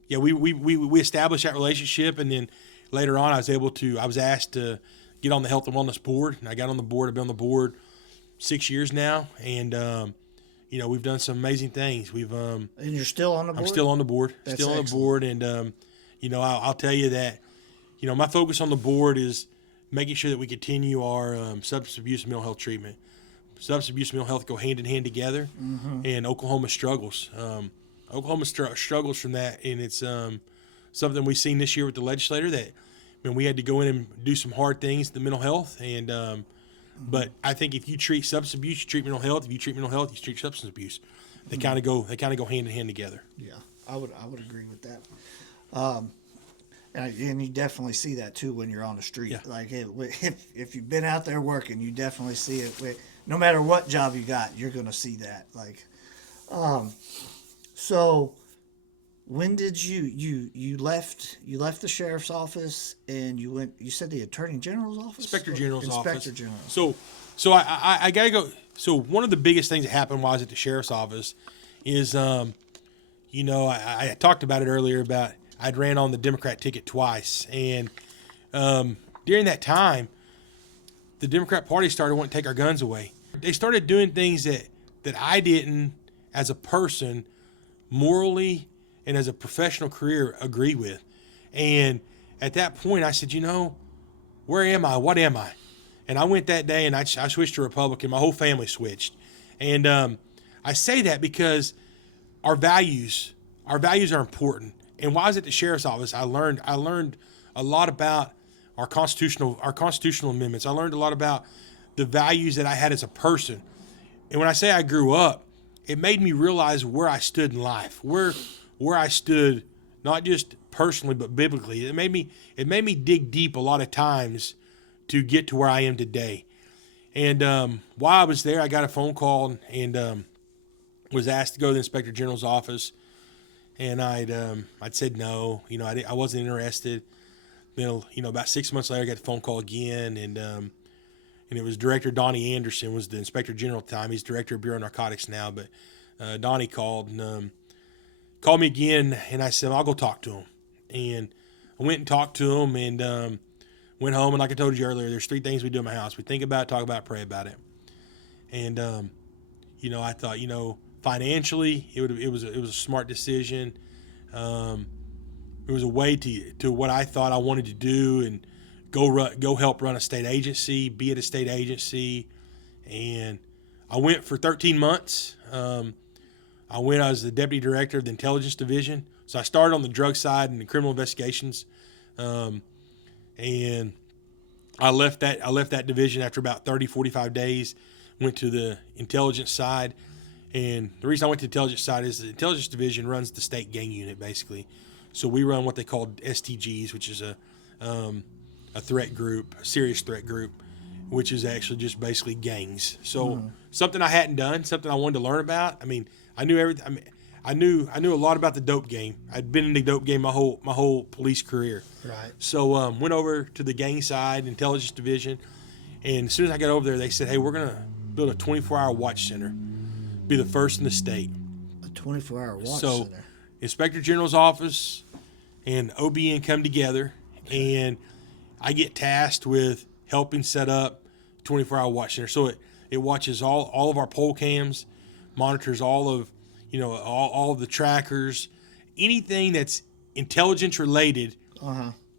we established that relationship. And then later on, I was asked to get on the Health and Wellness Board. And I got on the board. I've been on the board 6 years now. And, we've done some amazing things. And you're still on the board? I'm still on the board. That's still on excellent. the board. And, I'll tell you that, my focus on the board is making sure that we continue our substance abuse and mental health treatment. Substance abuse and mental health go hand in hand together, mm-hmm. and Oklahoma struggles. Oklahoma struggles from that, and it's something we've seen this year with the legislator that, we had to go in and do some hard things to mental health. And but I think if you treat substance abuse, you treat mental health. If you treat mental health, you treat substance abuse. They kind of go hand in hand together. Yeah, I would agree with that. And you definitely see that too when you're on the street. Yeah. Like if you've been out there working, you definitely see it. No matter what job you got, you're gonna see that. Like, so when did you left the sheriff's office and you went? You said the attorney general's office, Inspector General's office. Inspector General. So I gotta go. So one of the biggest things that happened while I was at the sheriff's office is, I talked about it earlier about I'd ran on the Democrat ticket twice, and during that time, the Democrat Party started wanting to take our guns away. They started doing things that I didn't, as a person, morally and as a professional career, agree with. And at that point, I said, where am I? What am I? And I went that day and I switched to Republican. My whole family switched. And I say that because our values are important. And while I was at the sheriff's office, I learned a lot about our constitutional amendments. I learned a lot about the values that I had as a person. And when I say I grew up, it made me realize where I stood in life, where I stood, not just personally but biblically. It made me dig deep a lot of times to get to where I am today. And while I was there, I got a phone call and was asked to go to the Inspector General's office. And I'd said no, I wasn't interested. Then, about 6 months later, I got the phone call again, and it was Director Donnie Anderson was the Inspector General at the time. He's Director of Bureau of Narcotics now, but Donnie called and called me again, and I said, I'll go talk to him. And I went and talked to him and went home, and like I told you earlier, there's 3 things we do in my house. We think about it, talk about it, pray about it. And, I thought, financially, it was a smart decision. It was a way to what I thought I wanted to do and go help run a state agency, be at a state agency. And I went for 13 months. I was the deputy director of the intelligence division. So I started on the drug side and the criminal investigations. And I left that division after about 30, 45 days, went to the intelligence side. And the reason I went to the intelligence side is the intelligence division runs the state gang unit, basically. So we run what they call STGs, which is a threat group, a serious threat group, which is actually just basically gangs. So something I hadn't done, something I wanted to learn about. I mean, I knew everything. I mean, I knew a lot about the dope game. I'd been in the dope game my whole police career. Right. So went over to the gang side, intelligence division, and as soon as I got over there, they said, "Hey, we're gonna build a 24-hour watch center, be the first in the state." A 24-hour watch So, center. Inspector General's office and OBN come together, and I get tasked with helping set up 24-hour watch center. So it watches all of our poll cams, monitors all of all of the trackers, anything that's intelligence related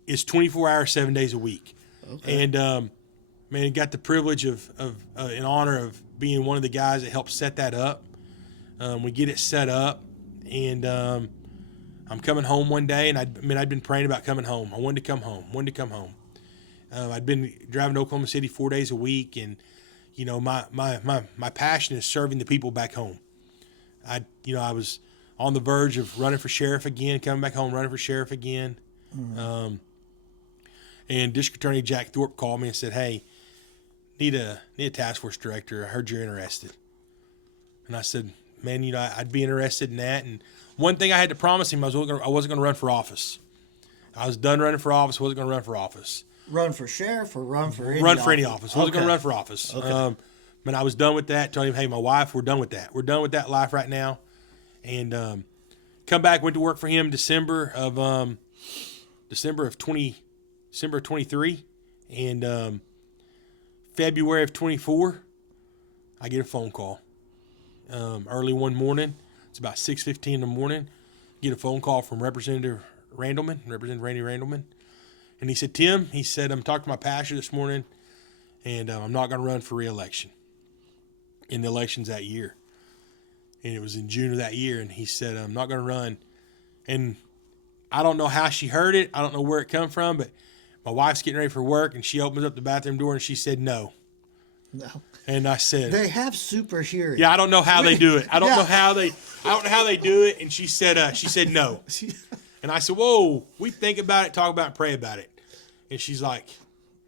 is 24 hours, 7 days a week. Okay. And got the privilege of in honor of being one of the guys that helped set that up. We get it set up, and I'm coming home one day, and I'd been praying about coming home. I wanted to come home. I'd been driving to Oklahoma City 4 days a week, and my passion is serving the people back home. I was on the verge of running for sheriff again, coming back home, running for sheriff again. Mm-hmm. And District Attorney Jack Thorpe called me and said, "Hey, need a task force director. I heard you're interested." And I said, "Man, I'd be interested in that." And one thing I had to promise him, I wasn't going to run for office. I was done running for office. Wasn't going to run for office. Run for sheriff or run for any run office? For any office. Wasn't going to run for office. Okay. But I was done with that. Told him, "Hey, my wife, we're done with that. We're done with that life right now." And come back, went to work for him December of 23, and February of 24, I get a phone call. Early one morning, it's about 6:15 in the morning. Get a phone call from Representative Randy Randleman, and he said, "Tim," he said, "I'm talking to my pastor this morning, and I'm not going to run for re-election in the elections that year." And it was in June of that year, and he said, "I'm not going to run." And I don't know how she heard it. I don't know where it come from, but my wife's getting ready for work, and she opens up the bathroom door, and she said, "No." No. And I said, "They have super hearing." Yeah, I don't know how they do it. I don't know how they do it. And she said, "No." And I said, whoa, we think about it, talk about it, pray about it. And she's like,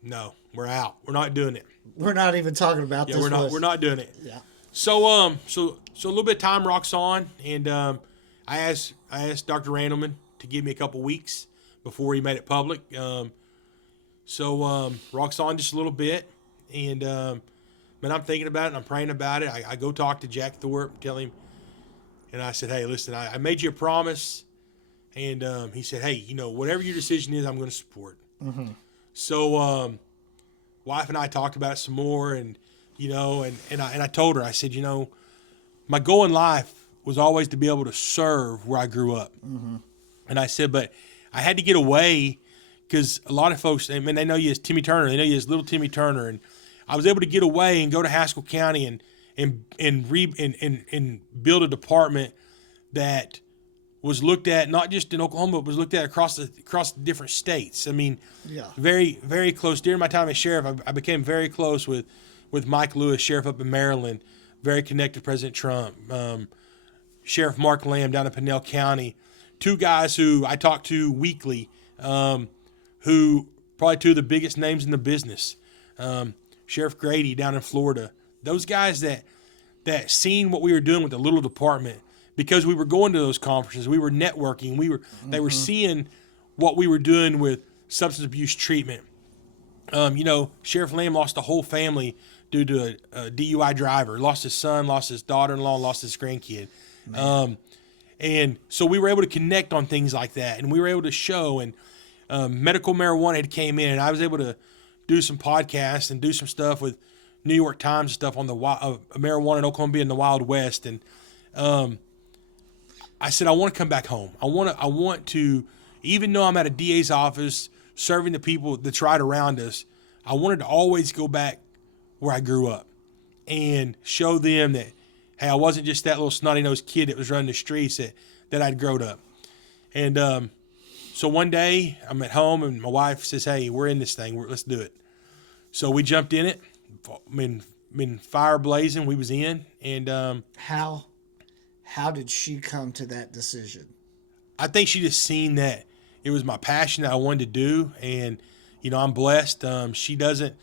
no, we're out. We're not doing it. We're not even talking about Yeah, this. we're not doing it. Yeah. So a little bit of time rocks on, and I asked Dr. Randleman to give me a couple weeks before he made it public. Rocks on just a little bit, and man, I'm thinking about it, and I'm praying about it. I go talk to Jack Thorpe, tell him, and I said, hey, listen, I made you a promise, and he said, hey, whatever your decision is, I'm going to support. Mm-hmm. So wife and I talked about it some more, and I told her, I said, my goal in life was always to be able to serve where I grew up. Mm-hmm. And I said, but I had to get away because a lot of folks, I mean, they know you as Timmy Turner. They know you as little Timmy Turner. And I was able to get away and go to Haskell County and build a department that was looked at not just in Oklahoma, but was looked at across the different states. I mean, yeah, very, very close. During my time as sheriff, I became very close with Mike Lewis, sheriff up in Maryland, very connected to President Trump. Sheriff Mark Lamb down in Pinell County, two guys who I talk to weekly, who probably two of the biggest names in the business. Sheriff Grady down in Florida. Those guys that seen what we were doing with the little department, because we were going to those conferences, we were networking, they were seeing what we were doing with substance abuse treatment. Sheriff Lamb lost a whole family due to a DUI driver, lost his son, lost his daughter-in-law, lost his grandkid. And so we were able to connect on things like that, and we were able to show, and medical marijuana had came in, and I was able to do some podcasts and do some stuff with New York Times stuff on the marijuana in Oklahoma being the Wild West. And I said, I want to come back home. I want to, even though I'm at a DA's office serving the people that's right around us, I wanted to always go back where I grew up and show them that, hey, I wasn't just that little snotty-nosed kid that was running the streets that I'd grown up. And so one day I'm at home and my wife says, hey, we're in this thing. Let's do it. So we jumped in it. I mean, fire blazing. We was in. And how did she come to that decision? I think she just seen that it was my passion that I wanted to do. And, I'm blessed. She doesn't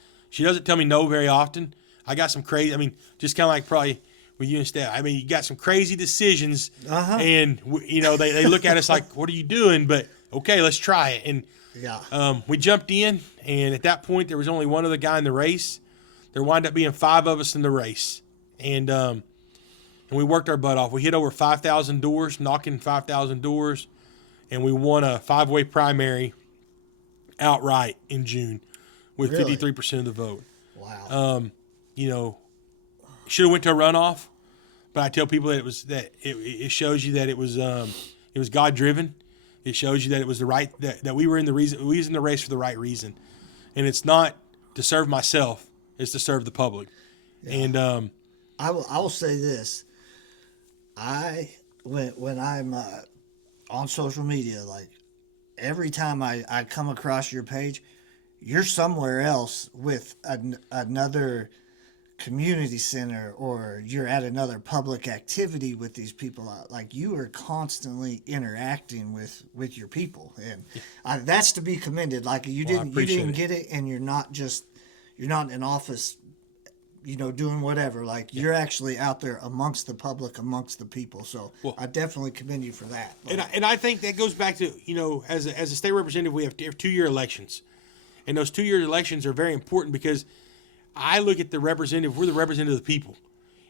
tell me no very often. I got some crazy, just kind of like probably with you and Steph. You got some crazy decisions, and they look at us like, "What are you doing?" But okay, let's try it. And we jumped in, and at that point, there was only one other guy in the race. There wound up being 5 of us in the race, and we worked our butt off. We hit over 5,000 doors, knocking 5,000 doors, and we won a 5-way primary outright in June with 53% of the vote. Wow. Should have went to a runoff, but I tell people that it shows you that it was God driven. It shows you that it was the right that we were in the reason we was in the race for the right reason, and it's not to serve myself; it's to serve the public. Yeah. And I will say this: when I'm on social media, like every time I come across your page, you're somewhere else with another community center, or you're at another public activity with these people. Like, you are constantly interacting with your people, and that's to be commended. Like, you didn't get it, and you're not in office, doing whatever. Like, you're actually out there amongst the public, amongst the people. So I definitely commend you for that. And I think that goes back to, as a state representative, we have 2-year elections, and those 2-year elections are very important because I look at the representative. We're the representative of the people.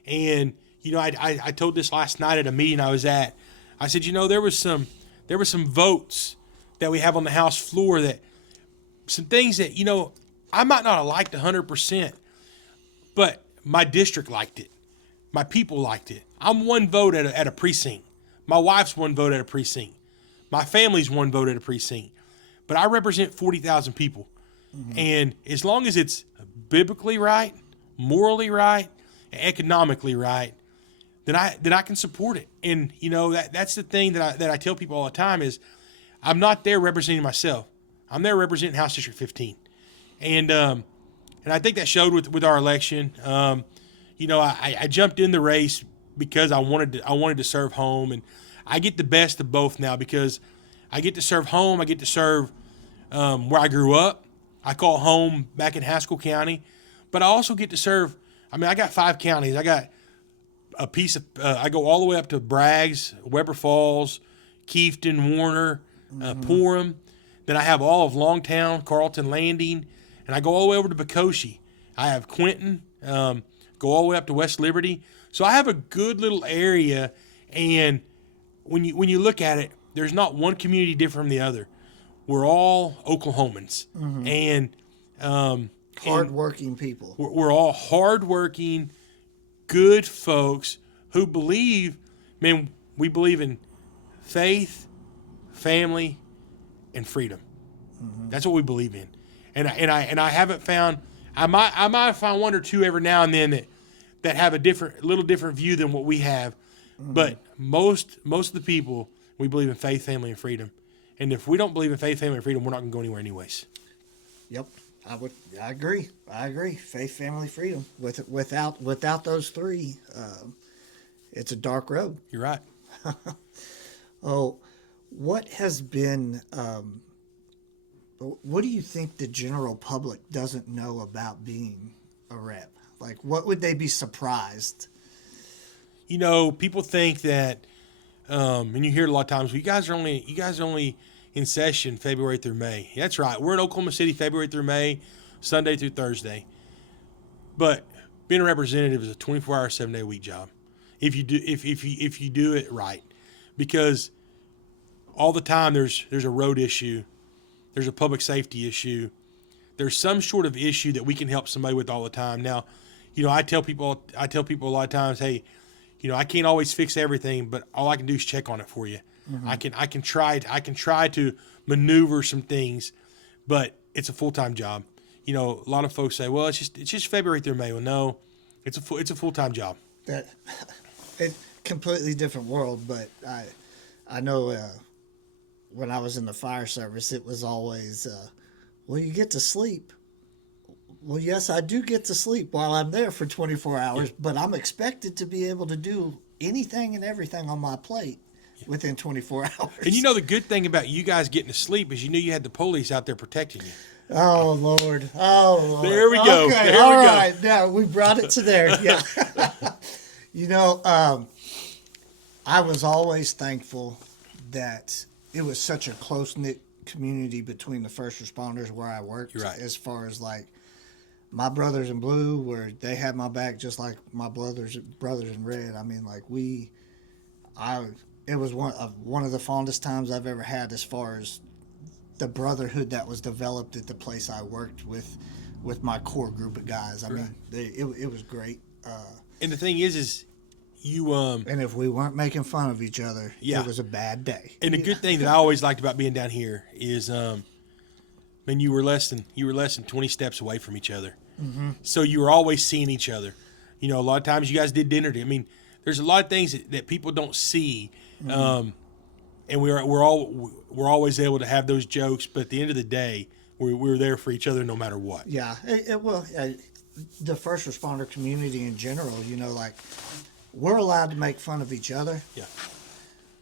And, I told this last night at a meeting I was at. I said, there was some votes that we have on the House floor, that some things that, I might not have liked 100%, but my district liked it. My people liked it. I'm one vote at a precinct. My wife's one vote at a precinct. My family's one vote at a precinct. But I represent 40,000 people. Mm-hmm. And as long as it's biblically right, morally right, and economically right, then I can support it. And that's the thing that I tell people all the time is, I'm not there representing myself. I'm there representing House District 15. And I think that showed with our election. I jumped in the race because I wanted to serve home, and I get the best of both now because I get to serve home. I get to serve where I grew up. I call home back in Haskell County, but I also get to serve. I mean, I got 5 counties. I got a piece of. I go all the way up to Braggs, Weber Falls, Kiefton, Warner, Purim. Then I have all of Longtown, Carlton Landing, and I go all the way over to Becoshie. I have Quinton, go all the way up to West Liberty. So I have a good little area, and when you look at it, there's not one community different from the other. We're all Oklahomans, and Hardworking people. we're all hardworking, good folks who believe. Man, we believe in faith, family, and freedom. That's what we believe in, and I haven't found. I might find one or two every now and then that have a little different view than what we have, but most of the people, we believe in faith, family, and freedom. And if we don't believe in faith, family, and freedom, we're not going to go anywhere anyways. Yep, I agree. Faith, family, freedom. Without those three, it's a dark road. You're right. Oh, what has been? What do you think the general public doesn't know about being a rep? Like, what would they be surprised? You know, people think that, and you hear it a lot of times. You guys are only in session February through May. That's right. We're in Oklahoma City February through May, Sunday through Thursday. But being a representative is a 24-hour, 7-day-a-week job. If you do it right, because all the time there's a road issue, there's a public safety issue, there's some sort of issue that we can help somebody with all the time. Now, you know, I tell people a lot of times, hey, you know, I can't always fix everything, but all I can do is check on it for you. I can try to maneuver some things, but it's a full-time job. You know, a lot of folks say, well, it's just February through May. Well, no, it's a full-time job. That it's completely different world, but I know when I was in the fire service, it was always, well, you get to sleep. Well, yes, I do get to sleep while I'm there for 24 hours, but I'm expected to be able to do anything and everything on my plate within 24 hours. And you know, the good thing about you guys getting to sleep is you knew you had the police out there protecting you. Oh, Lord. Oh, Lord. There we go. Okay, there all we go. right. Now, we brought it to there. Yeah. You know, I was always thankful that it was such a close-knit community between the first responders where I worked. You're right. As far as, like, my brothers in blue, where they had my back just like my brothers in red. I mean, like, it was one of the fondest times I've ever had as far as the brotherhood that was developed at the place I worked with my core group of guys. I mean, it was great. And the thing is you and if we weren't making fun of each other, it was a bad day. And the good thing that I always liked about being down here is, man, you were less than 20 steps away from each other. So you were always seeing each other. You know, a lot of times you guys did dinner. I mean, there's a lot of things that people don't see, and we're always able to have those jokes. But at the end of the day, we're there for each other no matter what. Yeah, the first responder community in general, you know, like, we're allowed to make fun of each other. Yeah.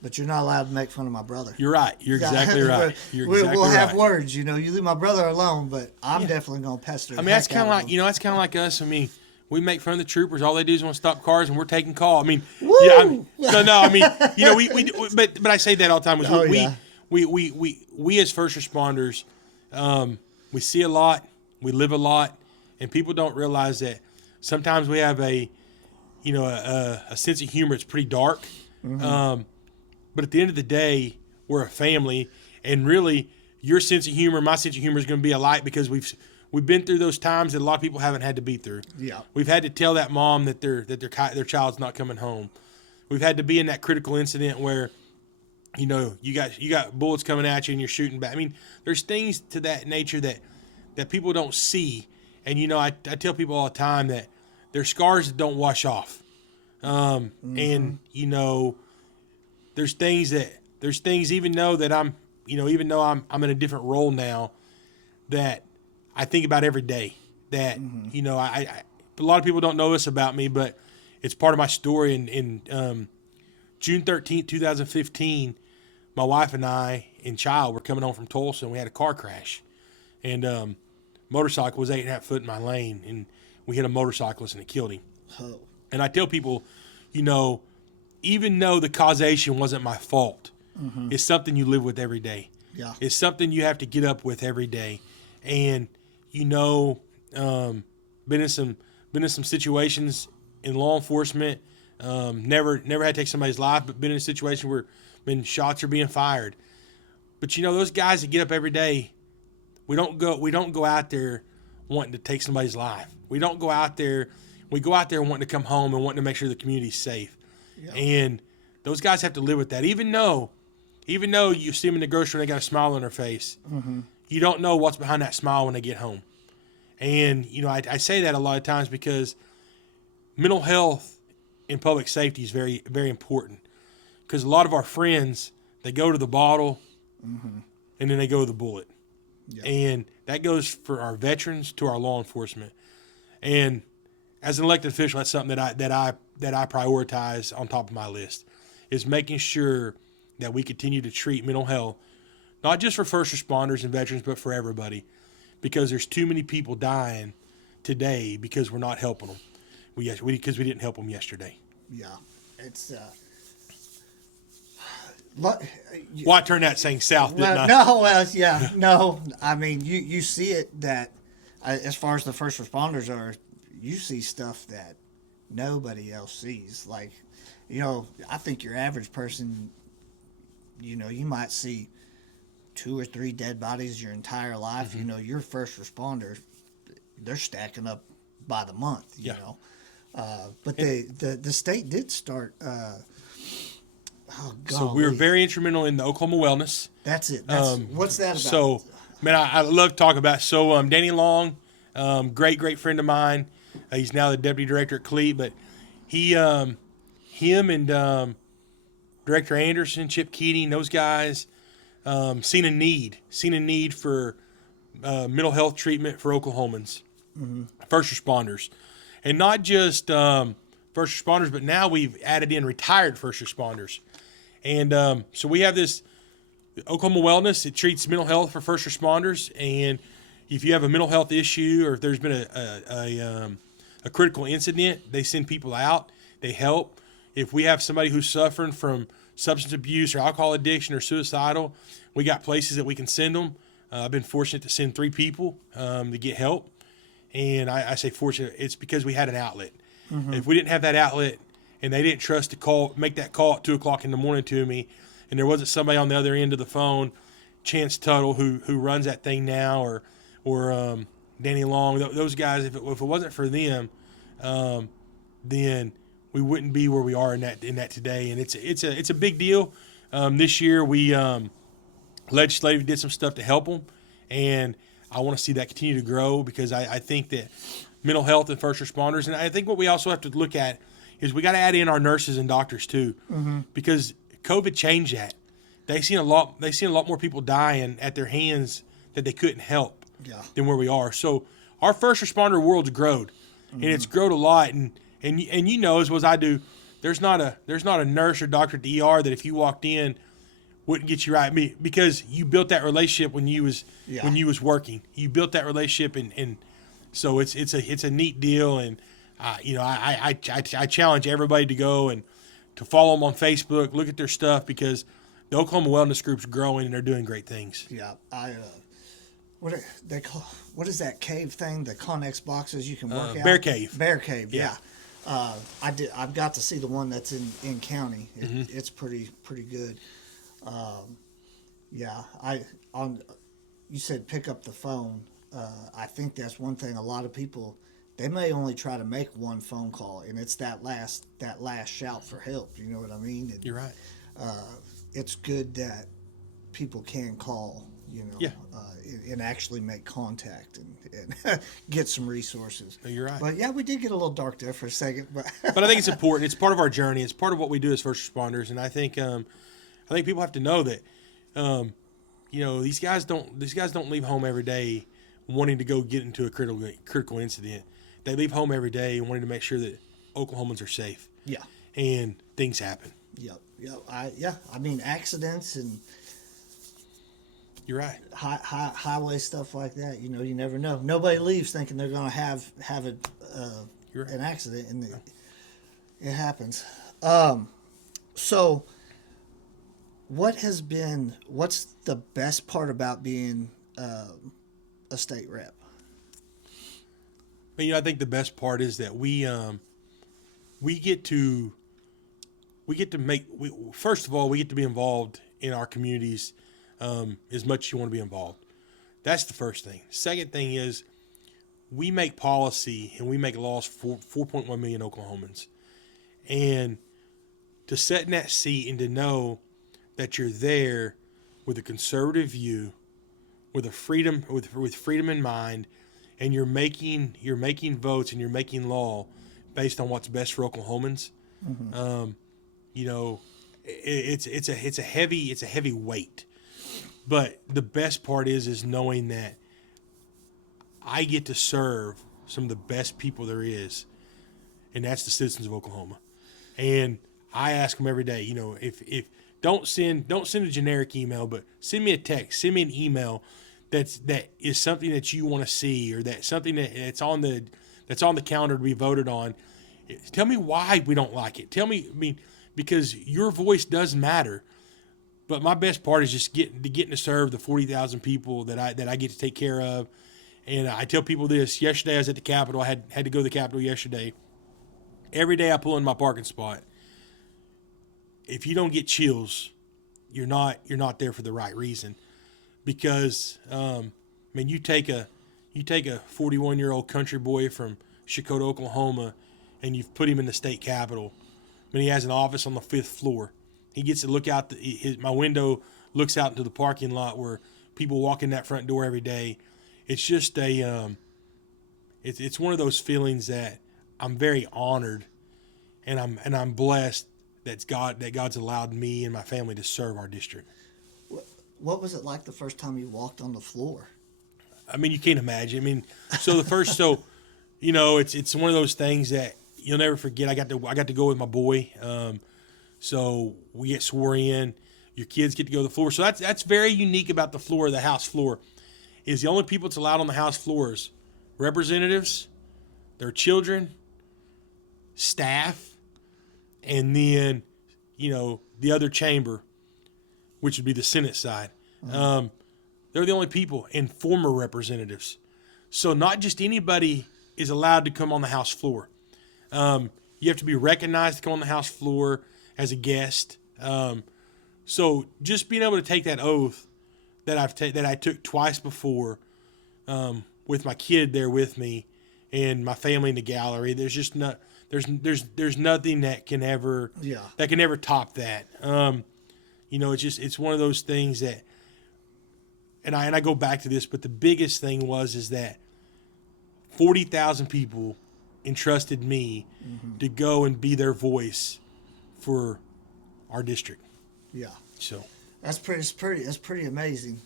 But you're not allowed to make fun of my brother. You're right. You're exactly right. We'll have words, you know. You leave my brother alone, but I'm definitely going to pester him. I mean, that's kind of like, you know, that's kind of like us. I mean, we make fun of the troopers. All they do is want to stop cars, and we're taking call. I mean, woo! Yeah. No. I mean, you know, we but I say that all the time. We as first responders, we see a lot, we live a lot, and people don't realize that sometimes we have a sense of humor. It's pretty dark. But at the end of the day, we're a family, and really, your sense of humor, my sense of humor is going to be alike because we've been through those times that a lot of people haven't had to be through. Yeah, we've had to tell that mom that their child's not coming home. We've had to be in that critical incident where, you know, you got bullets coming at you and you're shooting back. I mean, there's things to that nature that people don't see, and you know, I tell people all the time that there's scars that don't wash off, and you know. There's things even though I'm in a different role now that I think about every day that, you know, I a lot of people don't know this about me, but it's part of my story. In June 13th, 2015, my wife and I and child were coming home from Tulsa, and we had a car crash, and motorcycle was 8.5 foot in my lane, and we hit a motorcyclist and it killed him. Oh. And I tell people, even though the causation wasn't my fault, it's something you live with every day. Yeah. It's something you have to get up with every day. And, been in some situations in law enforcement, never had to take somebody's life, but been in a situation where shots are being fired. But, those guys that get up every day, we don't go out there wanting to take somebody's life. We don't go out there. We go out there wanting to come home and wanting to make sure the community's safe. Yeah. And those guys have to live with that. Even though you see them in the grocery and they got a smile on their face, you don't know what's behind that smile when they get home. And, I say that a lot of times because mental health and public safety is very, very important. Because a lot of our friends, they go to the bottle and then they go to the bullet. Yeah. And that goes for our veterans to our law enforcement. And as an elected official, that's something that I prioritize on top of my list, is making sure that we continue to treat mental health, not just for first responders and veterans, but for everybody, because there's too many people dying today because we're not helping them. Because we didn't help them yesterday. Yeah, it's. Well, I turned that saying south, didn't I? No. I mean, you see it that as far as the first responders are, you see stuff that nobody else sees. Like, I think your average person, you might see 2 or 3 dead bodies your entire life. Your first responder, they're stacking up by the month. You know, but the state did start. So we were very instrumental in the Oklahoma Wellness. That's it. What's that about? So, man, I love to talk about it. So, Danny Long, great friend of mine. He's now the deputy director at CLEAT, but him and Director Anderson, Chip Keating, those guys, seen a need for mental health treatment for Oklahomans, first responders, and not just first responders, but now we've added in retired first responders. And so we have this Oklahoma Wellness. It treats mental health for first responders. And if you have a mental health issue or if there's been a critical incident, they send people out. They help. If we have somebody who's suffering from substance abuse or alcohol addiction or suicidal, we got places that we can send them. I've been fortunate to send 3 people to get help. And I say fortunate, it's because we had an outlet. If we didn't have that outlet, and they didn't trust to make that call at 2:00 in the morning to me, and there wasn't somebody on the other end of the phone, Chance Tuttle, who runs that thing now, or Danny Long, those guys, if it wasn't for them, then we wouldn't be where we are in that today. And it's a big deal. This year we legislatively did some stuff to help them, and I want to see that continue to grow because I think that mental health and first responders, and I think what we also have to look at is we got to add in our nurses and doctors too, because COVID changed that. They seen a lot more people dying at their hands that they couldn't help than where we are. So our first responder world's growed, and it's growed a lot. And as well as I do, there's not a nurse or doctor at the ER that if you walked in wouldn't get you right, because you built that relationship when you was working. You built that relationship, and so it's a neat deal. And I challenge everybody to go and to follow them on Facebook, look at their stuff, because the Oklahoma Wellness Group's growing and they're doing great things. Yeah, what is that cave thing? The Connex boxes you can work out. Bear Cave. Bear Cave. Yeah. I've got to see the one that's in county. It's pretty good. You said pick up the phone. I think that's one thing. A lot of people, they may only try to make one phone call, and it's that last shout for help. You know what I mean? And, you're right. It's good that people can call, and actually make contact and get some resources. You're right. But yeah, we did get a little dark there for a second, but I think it's important. It's part of our journey. It's part of what we do as first responders, and I think people have to know that, these guys don't leave home every day wanting to go get into a critical incident. They leave home every day wanting to make sure that Oklahomans are safe. Yeah. And things happen. Yep. I mean, accidents and You're right. highway stuff like that. You never know. Nobody leaves thinking they're going to have You're right. an accident, and it happens. So, what's the best part about being a state rep? But I think the best part is that we get to first of all, we get to be involved in our communities as much as you want to be involved. That's the first thing. Second thing is we make policy and we make laws for 4.1 million Oklahomans. And to sit in that seat and to know that you're there with a conservative view, with a freedom with freedom in mind, and you're making votes and you're making law based on what's best for Oklahomans. Mm-hmm. It's a heavy weight. But the best part is knowing that I get to serve some of the best people there is, and that's the citizens of Oklahoma. And I ask them every day, if don't send a generic email, but send me a text, send me an email that is something that you want to see, or that's something that's on the calendar to be voted on. Tell me why we don't like it. Tell me, because your voice does matter. But my best part is just getting to serve the 40,000 people that I get to take care of. And I tell people this. Yesterday I was at the Capitol. I had to go to the Capitol yesterday. Every day I pull in my parking spot. If you don't get chills, you're not there for the right reason. Because you take a 41-year-old country boy from Chakotah, Oklahoma, and you've put him in the state capitol. He has an office on the 5th floor. He gets to look out. My window looks out into the parking lot where people walk in that front door every day. It's just it's one of those feelings that I'm very honored, and I'm blessed that God's allowed me and my family to serve our district. What was it like the first time you walked on the floor? You can't imagine. It's one of those things that you'll never forget. I got to go with my boy. So we get swore in. Your kids get to go to the floor. So that's very unique about the floor, the House floor, is the only people that's allowed on the House floors: representatives, their children, staff, and then the other chamber, which would be the Senate side. Mm-hmm. They're the only people, and former representatives. So not just anybody is allowed to come on the House floor. You have to be recognized to come on the House floor as a guest. So just being able to take that oath that I took twice before, with my kid there with me and my family in the gallery, there's just not there's nothing that can ever top that. It's one of those things that, and I go back to this, but the biggest thing is that 40,000 people entrusted me to go and be their voice for our district. Yeah. So that's pretty amazing.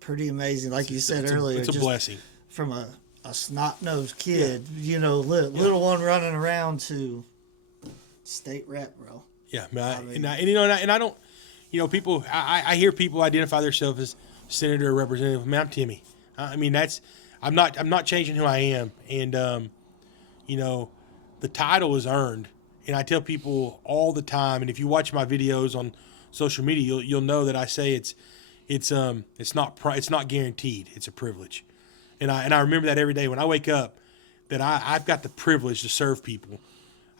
Pretty amazing. Like you said earlier, it's a blessing. From a snot-nosed kid, little one running around to state rep, bro. Yeah, I don't, people. I hear people identify themselves as senator or representative. I'm Timmy. I'm not changing who I am, and the title is earned. And I tell people all the time, and if you watch my videos on social media, you'll know that I say it's not guaranteed. It's a privilege, and I remember that every day when I wake up, that I've got the privilege to serve people.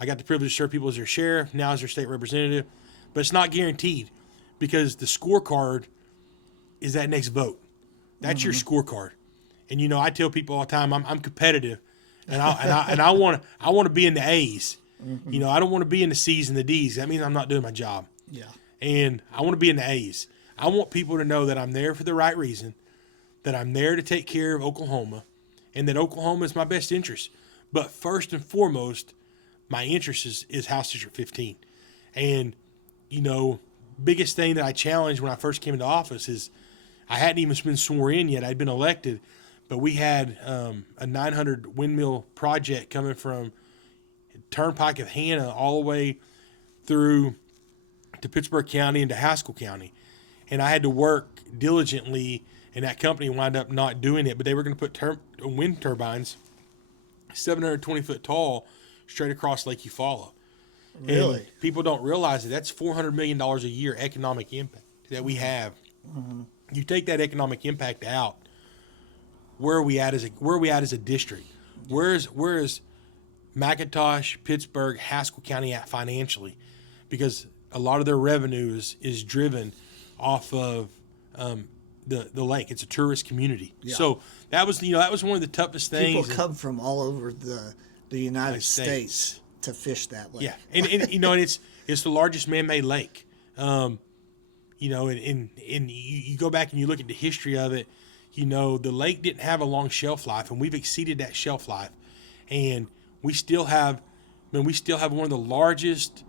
I got the privilege to serve people as their sheriff, now as their state representative, but it's not guaranteed, because the scorecard is that next vote. That's your scorecard, and I tell people all the time I'm competitive, and I want to be in the A's. Mm-hmm. I don't want to be in the C's and the D's. That means I'm not doing my job. Yeah. And I want to be in the A's. I want people to know that I'm there for the right reason, that I'm there to take care of Oklahoma, and that Oklahoma is my best interest. But first and foremost, my interest is House District 15. And, biggest thing that I challenged when I first came into office is I hadn't even been sworn in yet. I'd been elected, but we had a 900 windmill project coming from Turnpike of Hannah all the way through to Pittsburgh County and to Haskell County. And I had to work diligently, and that company wound up not doing it. But they were going to put wind turbines 720 foot tall straight across Lake Eufaula. Really? And people don't realize that that's $400 million a year economic impact that we have. Mm-hmm. You take that economic impact out, where are we at as a district? Where is McIntosh, Pittsburgh, Haskell County at financially? Because a lot of their revenue is driven off of the lake. It's a tourist community. Yeah. So that was one of the toughest things. People come from all over the United States to fish that lake. Yeah, and and it's the largest man-made lake. And you go back and you look at the history of it. The lake didn't have a long shelf life, and we've exceeded that shelf life, and we still have one of the largest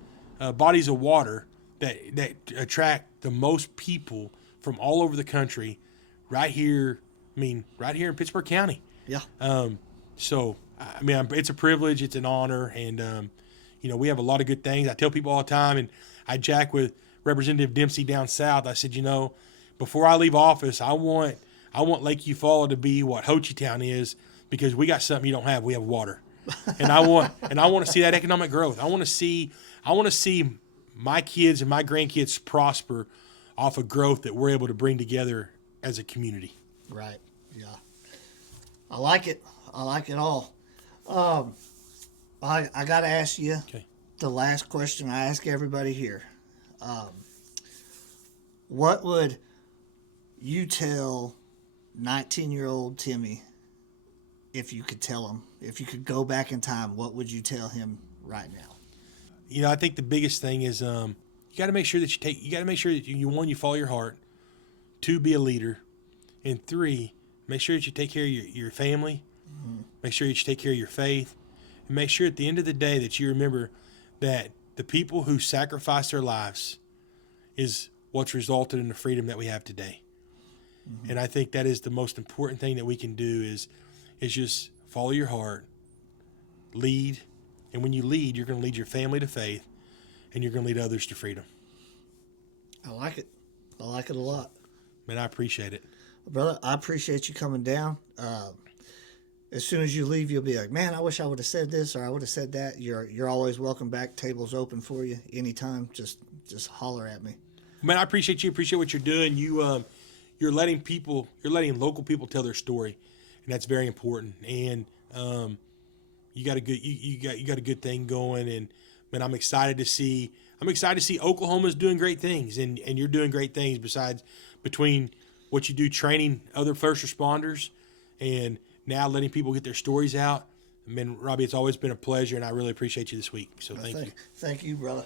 bodies of water that attract the most people from all over the country, right here. Right here in Pittsburgh County. Yeah. It's a privilege, it's an honor, and we have a lot of good things. I tell people all the time, and I jack with Representative Dempsey down south. I said, before I leave office, I want Lake Eufaula to be what Ho Chi Town is, because we got something you don't have. We have water, and I want to see that economic growth. I want to see my kids and my grandkids prosper off of growth that we're able to bring together as a community. Right. Yeah. I like it. I like it all. I got to ask you the last question I ask everybody here. What would you tell 19-year-old Timmy, if you could tell him, if you could go back in time, what would you tell him right now? I think the biggest thing is you got to make sure that you follow your heart, 2, be a leader, and 3, make sure that you take care of your family, make sure that you take care of your faith, and make sure at the end of the day that you remember that the people who sacrificed their lives is what's resulted in the freedom that we have today. Mm-hmm. And I think that is the most important thing that we can do is just follow your heart, lead, and when you lead, you're going to lead your family to faith, and you're going to lead others to freedom. I like it. I like it a lot. Man, I appreciate it. Brother, I appreciate you coming down. As soon as you leave, you'll be like, man, I wish I would have said this or I would have said that. You're always welcome back. Table's open for you anytime. Just holler at me. Man, I appreciate you. Appreciate what you're doing. You're letting local people tell their story, and that's very important. And you got a good thing going. And man, I'm excited to see Oklahoma's doing great things, and you're doing great things between what you do training other first responders and now letting people get their stories out. I mean, Robbie, it's always been a pleasure, and I really appreciate you this week. So thank you. Thank you, brother.